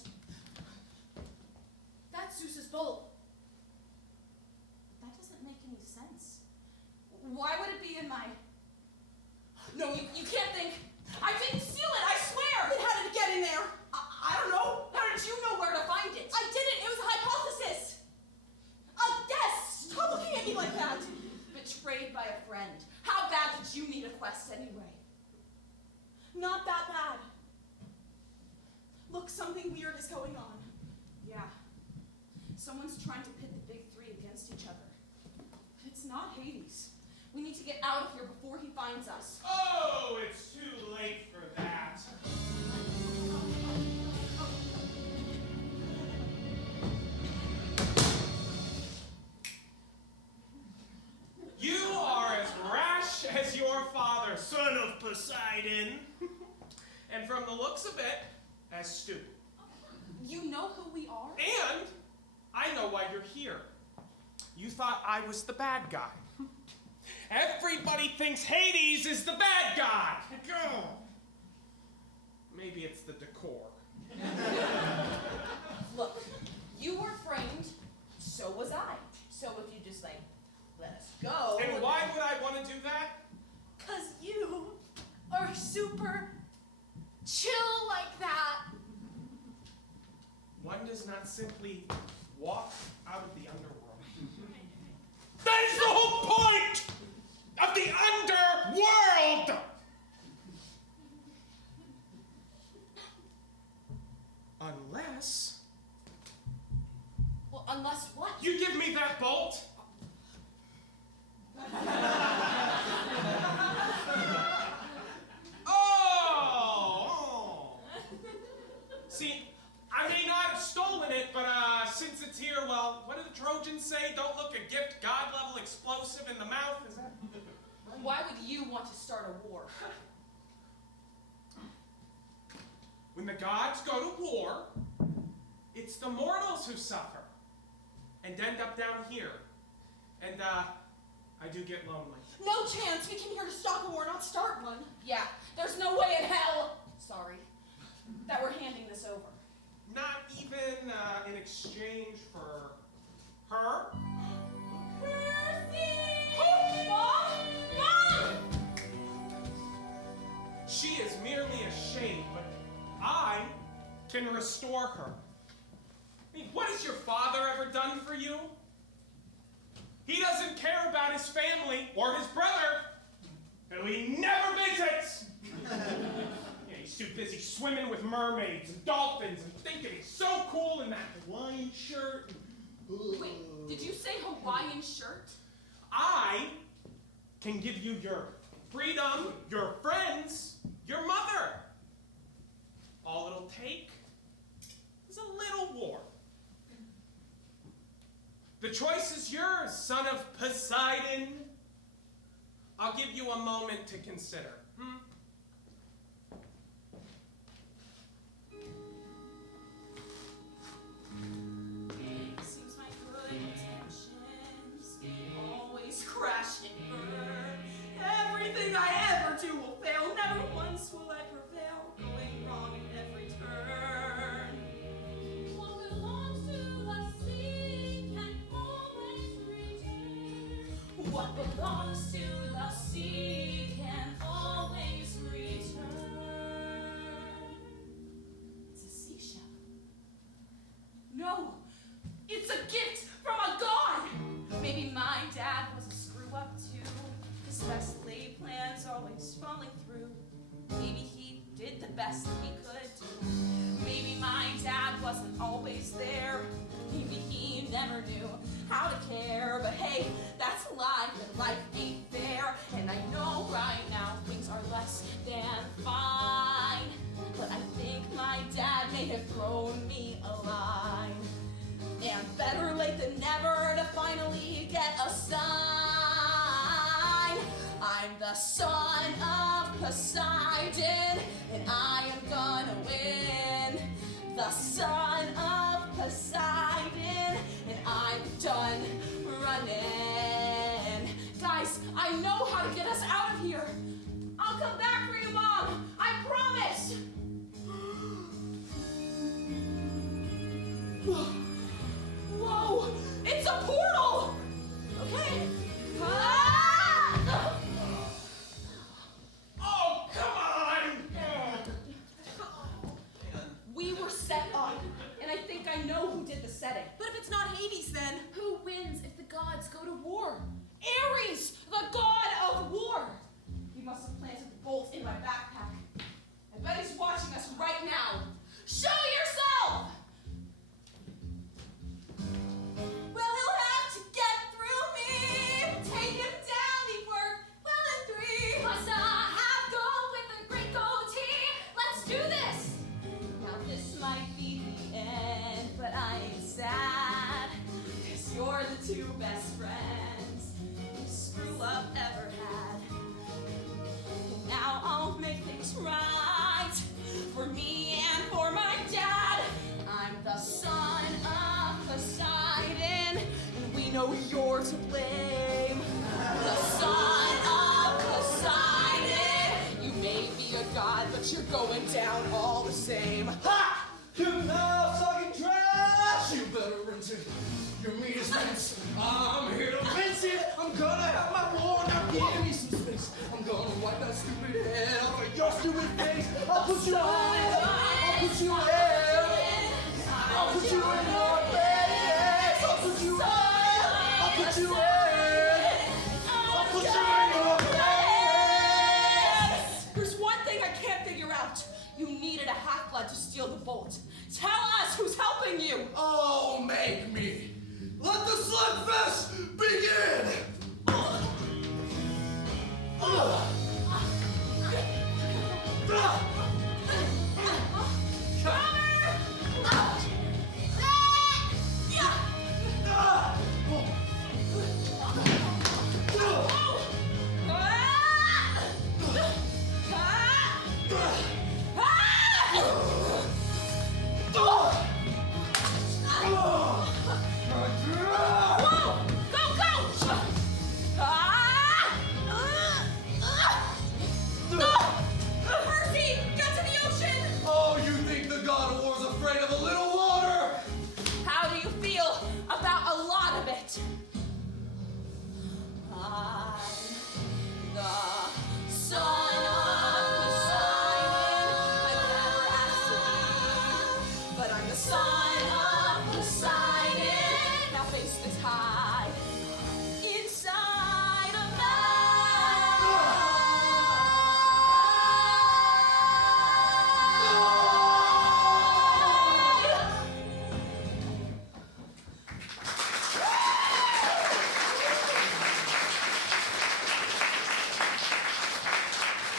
That's Zeus's bowl. That doesn't make any sense. Why would it be in my... No, you can't think. I didn't steal it, I swear! Then how did it get in there? I don't know. How did you know where to find it? I didn't, it was a hypothesis. Yes! Stop looking at me like that. Betrayed by a friend. How bad did you need a quest anyway? Not that bad. Look, something weird is going on. Yeah. Someone's trying to pit the big three against each other. It's not Hades. We need to get out of here before he finds us. Oh, it's too late for that. You are as rash is your father, son of Poseidon. And from the looks of it, as stupid. You know who we are? And I know why you're here. You thought I was the bad guy. Everybody thinks Hades is the bad guy. Maybe it's the decor. Look, you were framed, so was I. So if you just let us go. And why would I want to do that? 'Cause you are super chill like that. One does not simply walk out of the underworld. That is the whole point of the underworld! Unless Well, unless what? you give me that bolt. Oh! See, I may not have stolen it, but since it's here, well, what do the Trojans say? Don't look a gift god-level explosive in the mouth. Is that? Why would you want to start a war? When the gods go to war, it's the mortals who suffer and end up down here. And I do get lonely. No chance. We came here to stop a war, not start one. Yeah, there's no way in hell, sorry, that we're handing this over. Not even in exchange for her? Mom! Mom! She is merely a shade, but I can restore her. I mean, what has your father ever done for you? He doesn't care about his family or his brother, who he never visits. Yeah, he's too busy swimming with mermaids and dolphins and thinking he's so cool in that Hawaiian shirt. Wait, did you say Hawaiian shirt? I can give you your freedom, your friends, your mother. All it'll take is a little war. The choice is yours, son of Poseidon. I'll give you a moment to consider. Seems my good intentions always crash and burn. Everything I ever do will fail. Never once will I prevail. Going wrong at every turn. What belongs to the sea can always return. What belongs to the sea can always return. It's a seashell. No, it's a gift from a god. Maybe my dad was a screw up too. His best laid plans always falling through. Maybe he did the best he could do. Maybe my dad wasn't always there. Maybe he never knew how to care. But hey, that's life, and life ain't fair. And I know right now things are less than fine. But I think my dad may have thrown me a line. And better late than never to finally get a sign. I'm the son of Poseidon, and I am gonna win. The son of Poseidon, and I'm done running. Guys, I know how to get us out of here. I'll come back for you, Mom. I promise. Whoa! It's a portal! Okay. Ah! Oh, come on! We were set up, and I think I know who did the setting. But if it's not Hades, then Who wins if the gods go to war? Ares, the god of war. know you're to blame. The son of Poseidon. You may be a god, but you're going down all the same. Ha! You mouth sucking trash! You better rinse it. Your meat is rinse. I'm here to rinse it. I'm gonna have my war. Now give me some space. I'm gonna wipe that stupid head off of your stupid face. I'll put you in. I'll put you in. I'll put you in your face. I'll put you in. I'll put you in. I'll put you in your face. There's one thing I can't figure out. You needed a half-blood to steal the bolt. Tell us who's helping you. Oh, make me. Let the slugfest begin. Percy, get to the ocean! Oh, you think the God of War's afraid of a little water? How do you feel about a lot of it? I'm the son of Poseidon. I never asked to be, but I'm the son of Poseidon. Now face the tide inside of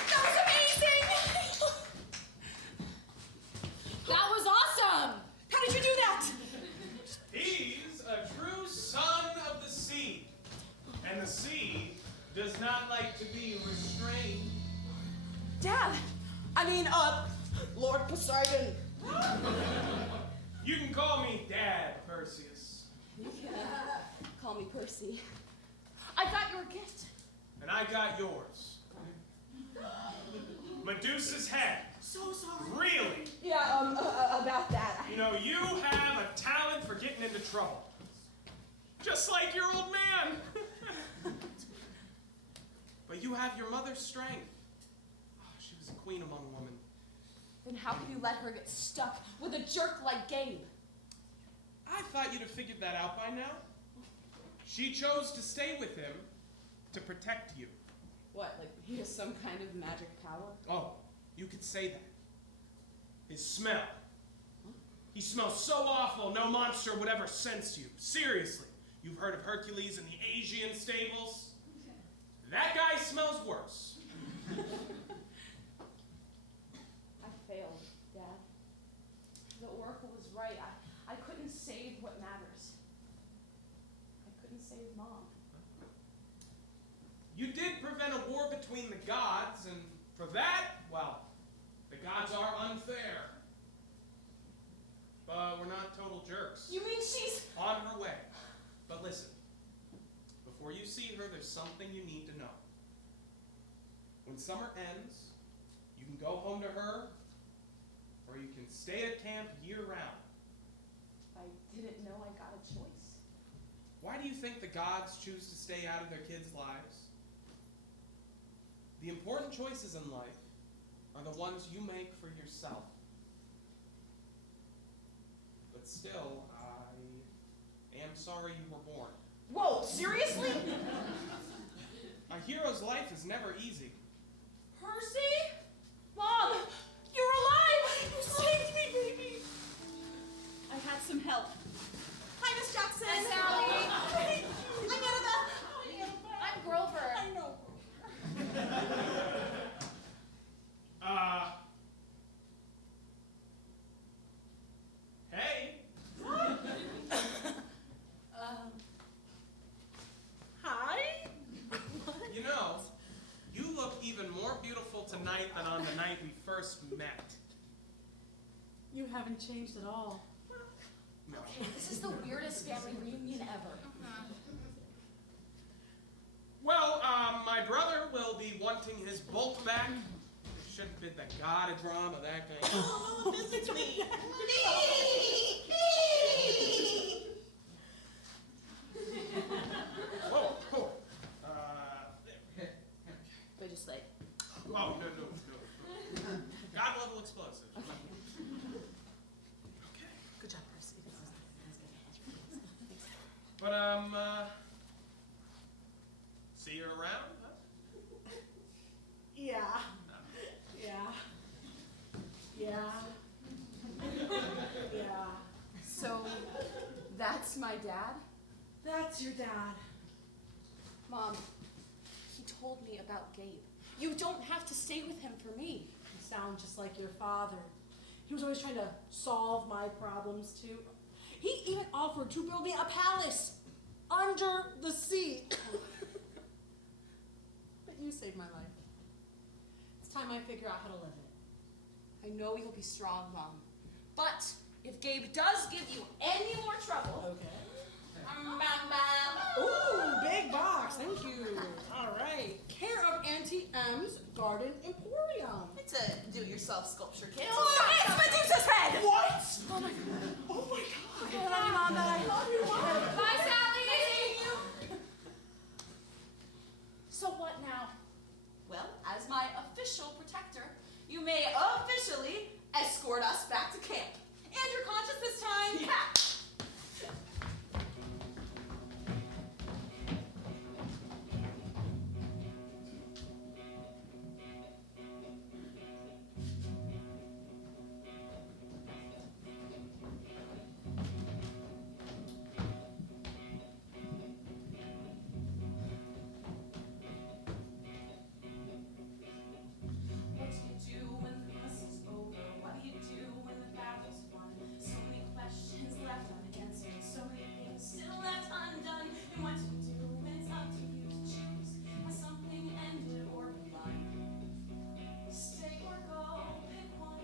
That was amazing! That was awesome! How did you do that? He's a true son of the sea. And the sea does not like to be restrained. Dad! Lord Poseidon. You can call me Dad, Perseus. Call me Percy. I got your gift. And I got yours. Medusa's head. So sorry. Really? Yeah, about that. You know, you have a talent for getting into trouble. Just like your old man. But you have your mother's strength. Oh, she was a queen among women. Then how could you let her get stuck with a jerk like Gabe? I thought you'd have figured that out by now. She chose to stay with him to protect you. What, like he has some kind of magic power? Oh, you could say that. His smell. He smells so awful, no monster would ever sense you. Seriously. You've heard of Hercules in the Asian stables? That guy smells worse. I failed, Dad. The Oracle was right. I couldn't save what matters. I couldn't save Mom. You did prevent a war between the gods, and for that, well, the gods are unfair. But we're not total jerks. You mean she's... On her way. But listen, before you see her, there's something you need to know. When summer ends, you can go home to her, or you can stay at camp year-round. I didn't know I got a choice. Why do you think the gods choose to stay out of their kids' lives? The important choices in life are the ones you make for yourself. But still, I am sorry you were born. Whoa, seriously? A hero's life is never easy. Percy? Mom, you're alive! You saved me, baby! I had some help. Hi, Miss Jackson. Hi, Sally. I'm Annabelle. I'm Grover. I know. Hey, Hi? you know, you look even more beautiful tonight than on the night we first met. You haven't changed at all. No. This is the weirdest family reunion ever. Well, my brother will be wanting his bolt back. It should have been the god of drama, that guy. Oh, visit me. Whoa, whoa. But just like, Oh, no. God level explosive. Okay. good job, Percy. But, see you around, huh? Yeah. So, that's my dad? That's your dad. Mom, he told me about Gabe. You don't have to stay with him for me. You sound just like your father. He was always trying to solve my problems too. He even offered to build me a palace under the sea. But you saved my life. It's time I figure out how to live it. I know you'll be strong, Mom. But if Gabe does give you any more trouble, Okay. Mama. Ooh, big box. Thank you. All right. Care of Auntie M's Garden Emporium. It's a do-it-yourself sculpture kit. Oh, it's Medusa's head! What? Oh my god. Oh my god. I love you, Mom. I love you, Mom. Bye, Sally. So what now? Well, as my official protector, you may officially escort us back to camp. And you're conscious this time? Yeah. What do you do when the fuss is over? What do you do when the battle's won? So many questions left unanswered, so many things still left undone. And what do you do when it's up to you to choose? Has something ended or begun? Stay or go, pick one.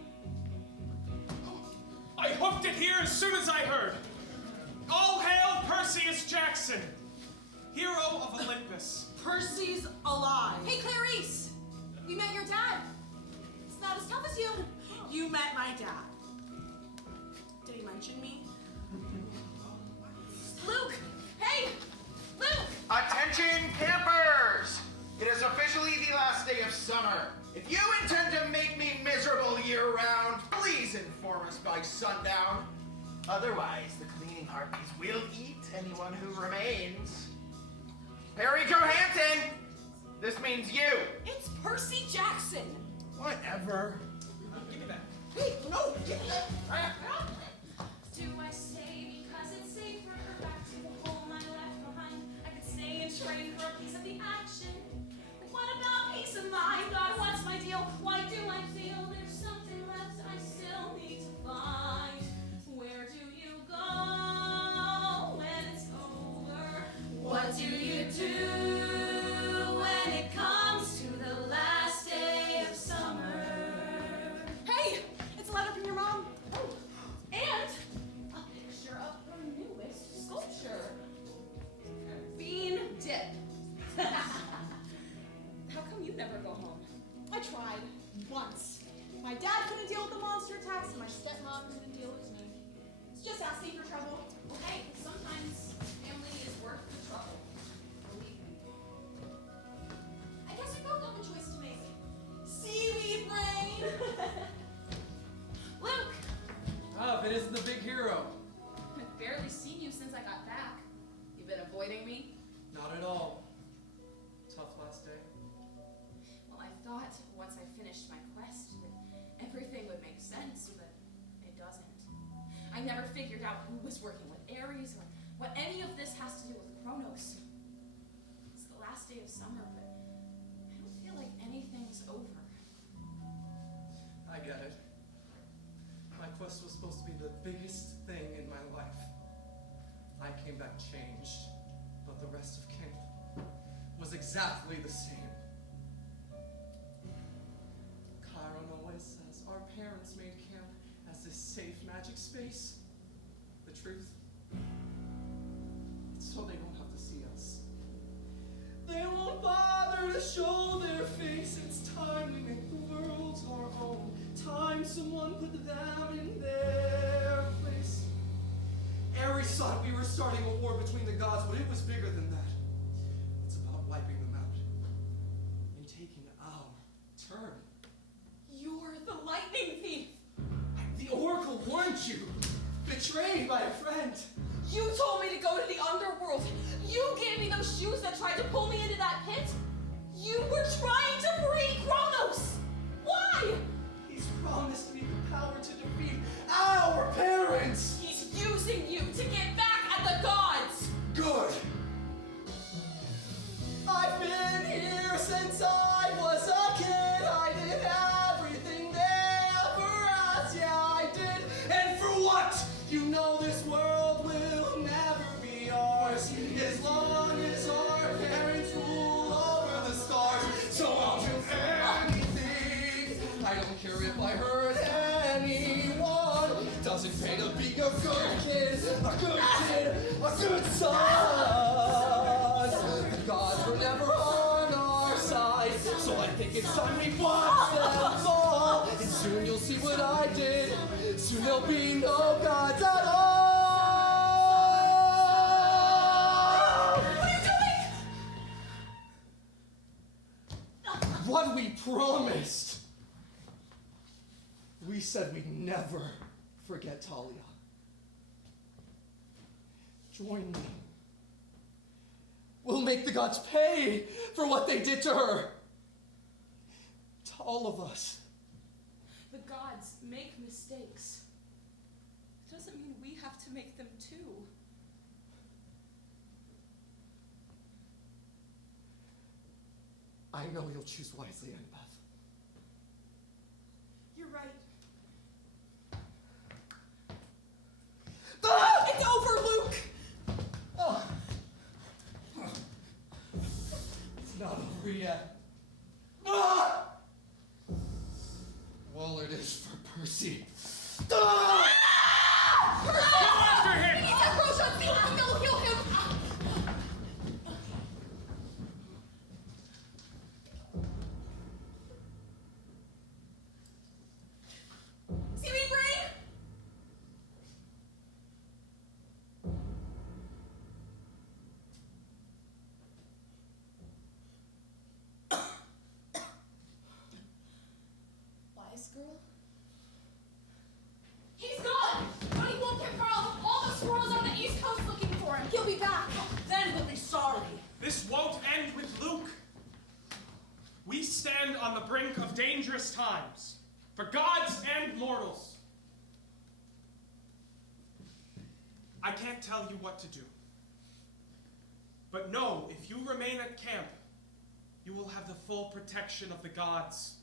I hooked it here as soon as I heard. All hail Perseus Jackson, hero of Olympus. Percy's alive. Hey, Clarice! We met your dad. It's not as tough as you. You met my dad. Did he mention me? Luke! Hey! Luke! Attention campers! It is officially the last day of summer. If you intend to make me miserable year-round, please inform us by sundown. Otherwise, the cleaning harpies will eat anyone who remains. Perry Johansson! This means you. It's Percy Jackson! Whatever. Give me that. Hey, no! Get that. Do I stay because it's safer? Or back to the home I left behind? I could stay and train for a piece of the action. But what about peace of mind? God, what's my deal? Why do I feel there's something left I still need to find? Where do you go when it's over? What do you do when it comes to the last day of summer? Hey! It's a letter from your mom. Oh, and a picture of her newest sculpture. Bean Dip. How come you never go home? I tried once. My dad couldn't deal with the monster attacks, and my stepmom couldn't deal with me. It's just asking for trouble. Hey, sometimes family is worth the trouble. Believe me. I guess we both have a choice to make. Seaweed brain! Luke! Ah, if it isn't the big hero. I've barely seen you since I got back. You've been avoiding me? Not at all. Tough last day. Well, I thought once I finished my quest that everything would make sense, but it doesn't. I never figured out who was working with Ares or what any of this has to do with Kronos. It's the last day of summer, but I don't feel like anything's over. I get it. My quest was supposed to be the biggest thing in my life. I came back changed, but the rest of camp was exactly the same. Chiron always says our parents made camp as this safe magic space. The truth? It's so they don't have to see us. They won't starting a war between the gods, but it was bigger than that. It's about wiping them out and taking our turn. You're the lightning thief. The Oracle warned you. Betrayed by a friend. You told me to go to the underworld. You gave me those shoes that tried to pull me into that pit. You were trying to free Kronos. Why? He's promised me the power to defeat our parents. He's using you to get back at the gods. Good. I've been here since I was a kid. I did everything they ever asked. Yeah, I did. And for what? You know this world will never be ours as long as our parents rule over the stars. So I'll do anything. I don't care if I hurt anyone. Doesn't pay to be a good kid, a good son. The gods were never on our side, so I think it's time we watch them fall. And soon you'll see what I did. Soon there'll be no gods at all. What are you doing? What we promised. We said we'd never forget Talia. Join me. We'll make the gods pay for what they did to her. To all of us. The gods make mistakes. It doesn't mean we have to make them too. I know you'll choose wisely, Annabeth. You're right. Ah! It's over, Luke! Oh. It's not over yet. Ah! Well, it is for Percy. Ah! Go after him! He's a Roshan thief! No, kill him! Seaweed brain! Wise girl? He's gone! But he won't get far off. All the squirrels on the East Coast looking for him. He'll be back. Then we'll be sorry. This won't end with Luke. We stand on the brink of dangerous times, for gods and mortals. I can't tell you what to do. But know, if you remain at camp, you will have the full protection of the gods.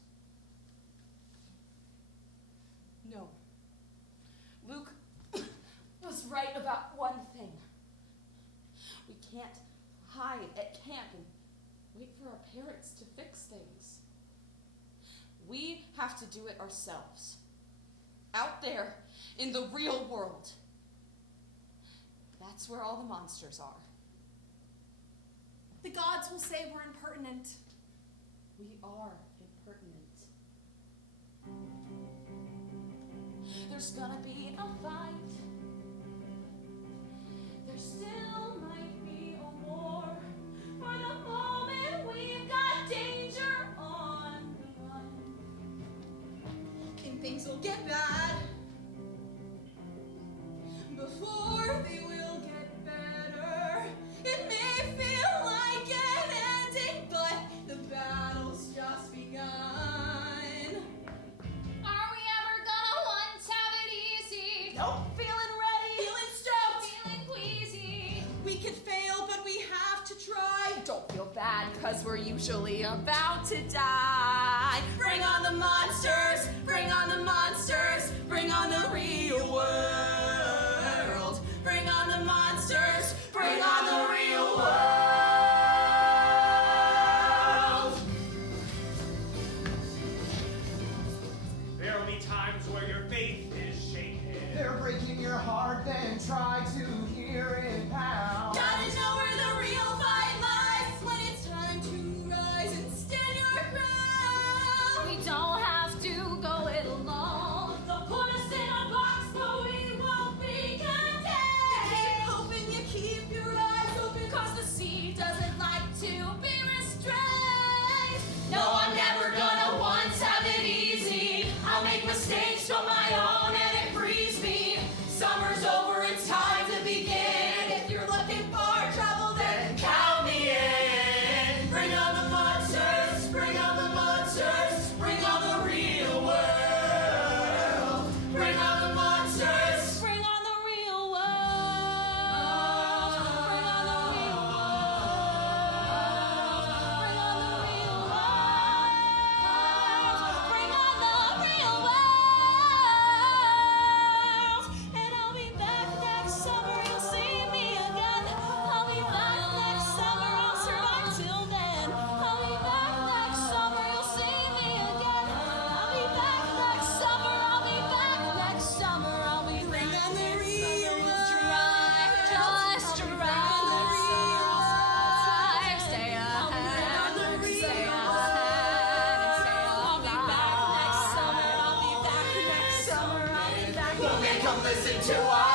No. Luke was right about one thing. We can't hide at camp and wait for our parents to fix things. We have to do it ourselves. Out there in the real world. That's where all the monsters are. The gods will say we're impertinent. We are impertinent. There's gonna be a fight. There still might be a war. For the moment we've got danger on the run. And things will get bad before they will get better. It may feel like an ending, but the battle's just begun. Are we ever gonna once have it easy? Nope, feeling ready, feeling stoked. Feeling queasy. We could fail, but we have to try. Don't feel bad, cause we're usually about to die. Bring on the monsters, bring on the monsters, bring on the real world. Bring on the monsters, bring on the real world. There'll be times where your faith is shaken. They're breaking your heart, then try to hear it pound. Gotta know where the real fight lies when it's time to rise and stand your ground. We don't have to go it alone. They'll put us in a box, but we won't be content. Keep hoping you on my own and it frees me. Summer's over, it's time to begin. If you're looking for trouble, then count me in. Bring on the monsters, bring on the monsters, bring on the real world. Bring on the monsters, Bring on the real world. Bring on the real world. Bring on the real world. Bring on the real world. And I'll be back next summer. You'll see me again. I'll be back next summer. I'll survive till then. I'll be back next summer. You'll see me again. I'll be back next summer. I'll be back next summer. I'll be bring on the real world. just drive. Stay ahead. Stay ahead. I'll be back next summer. I'll be back next summer. I'll be back. Come listen to our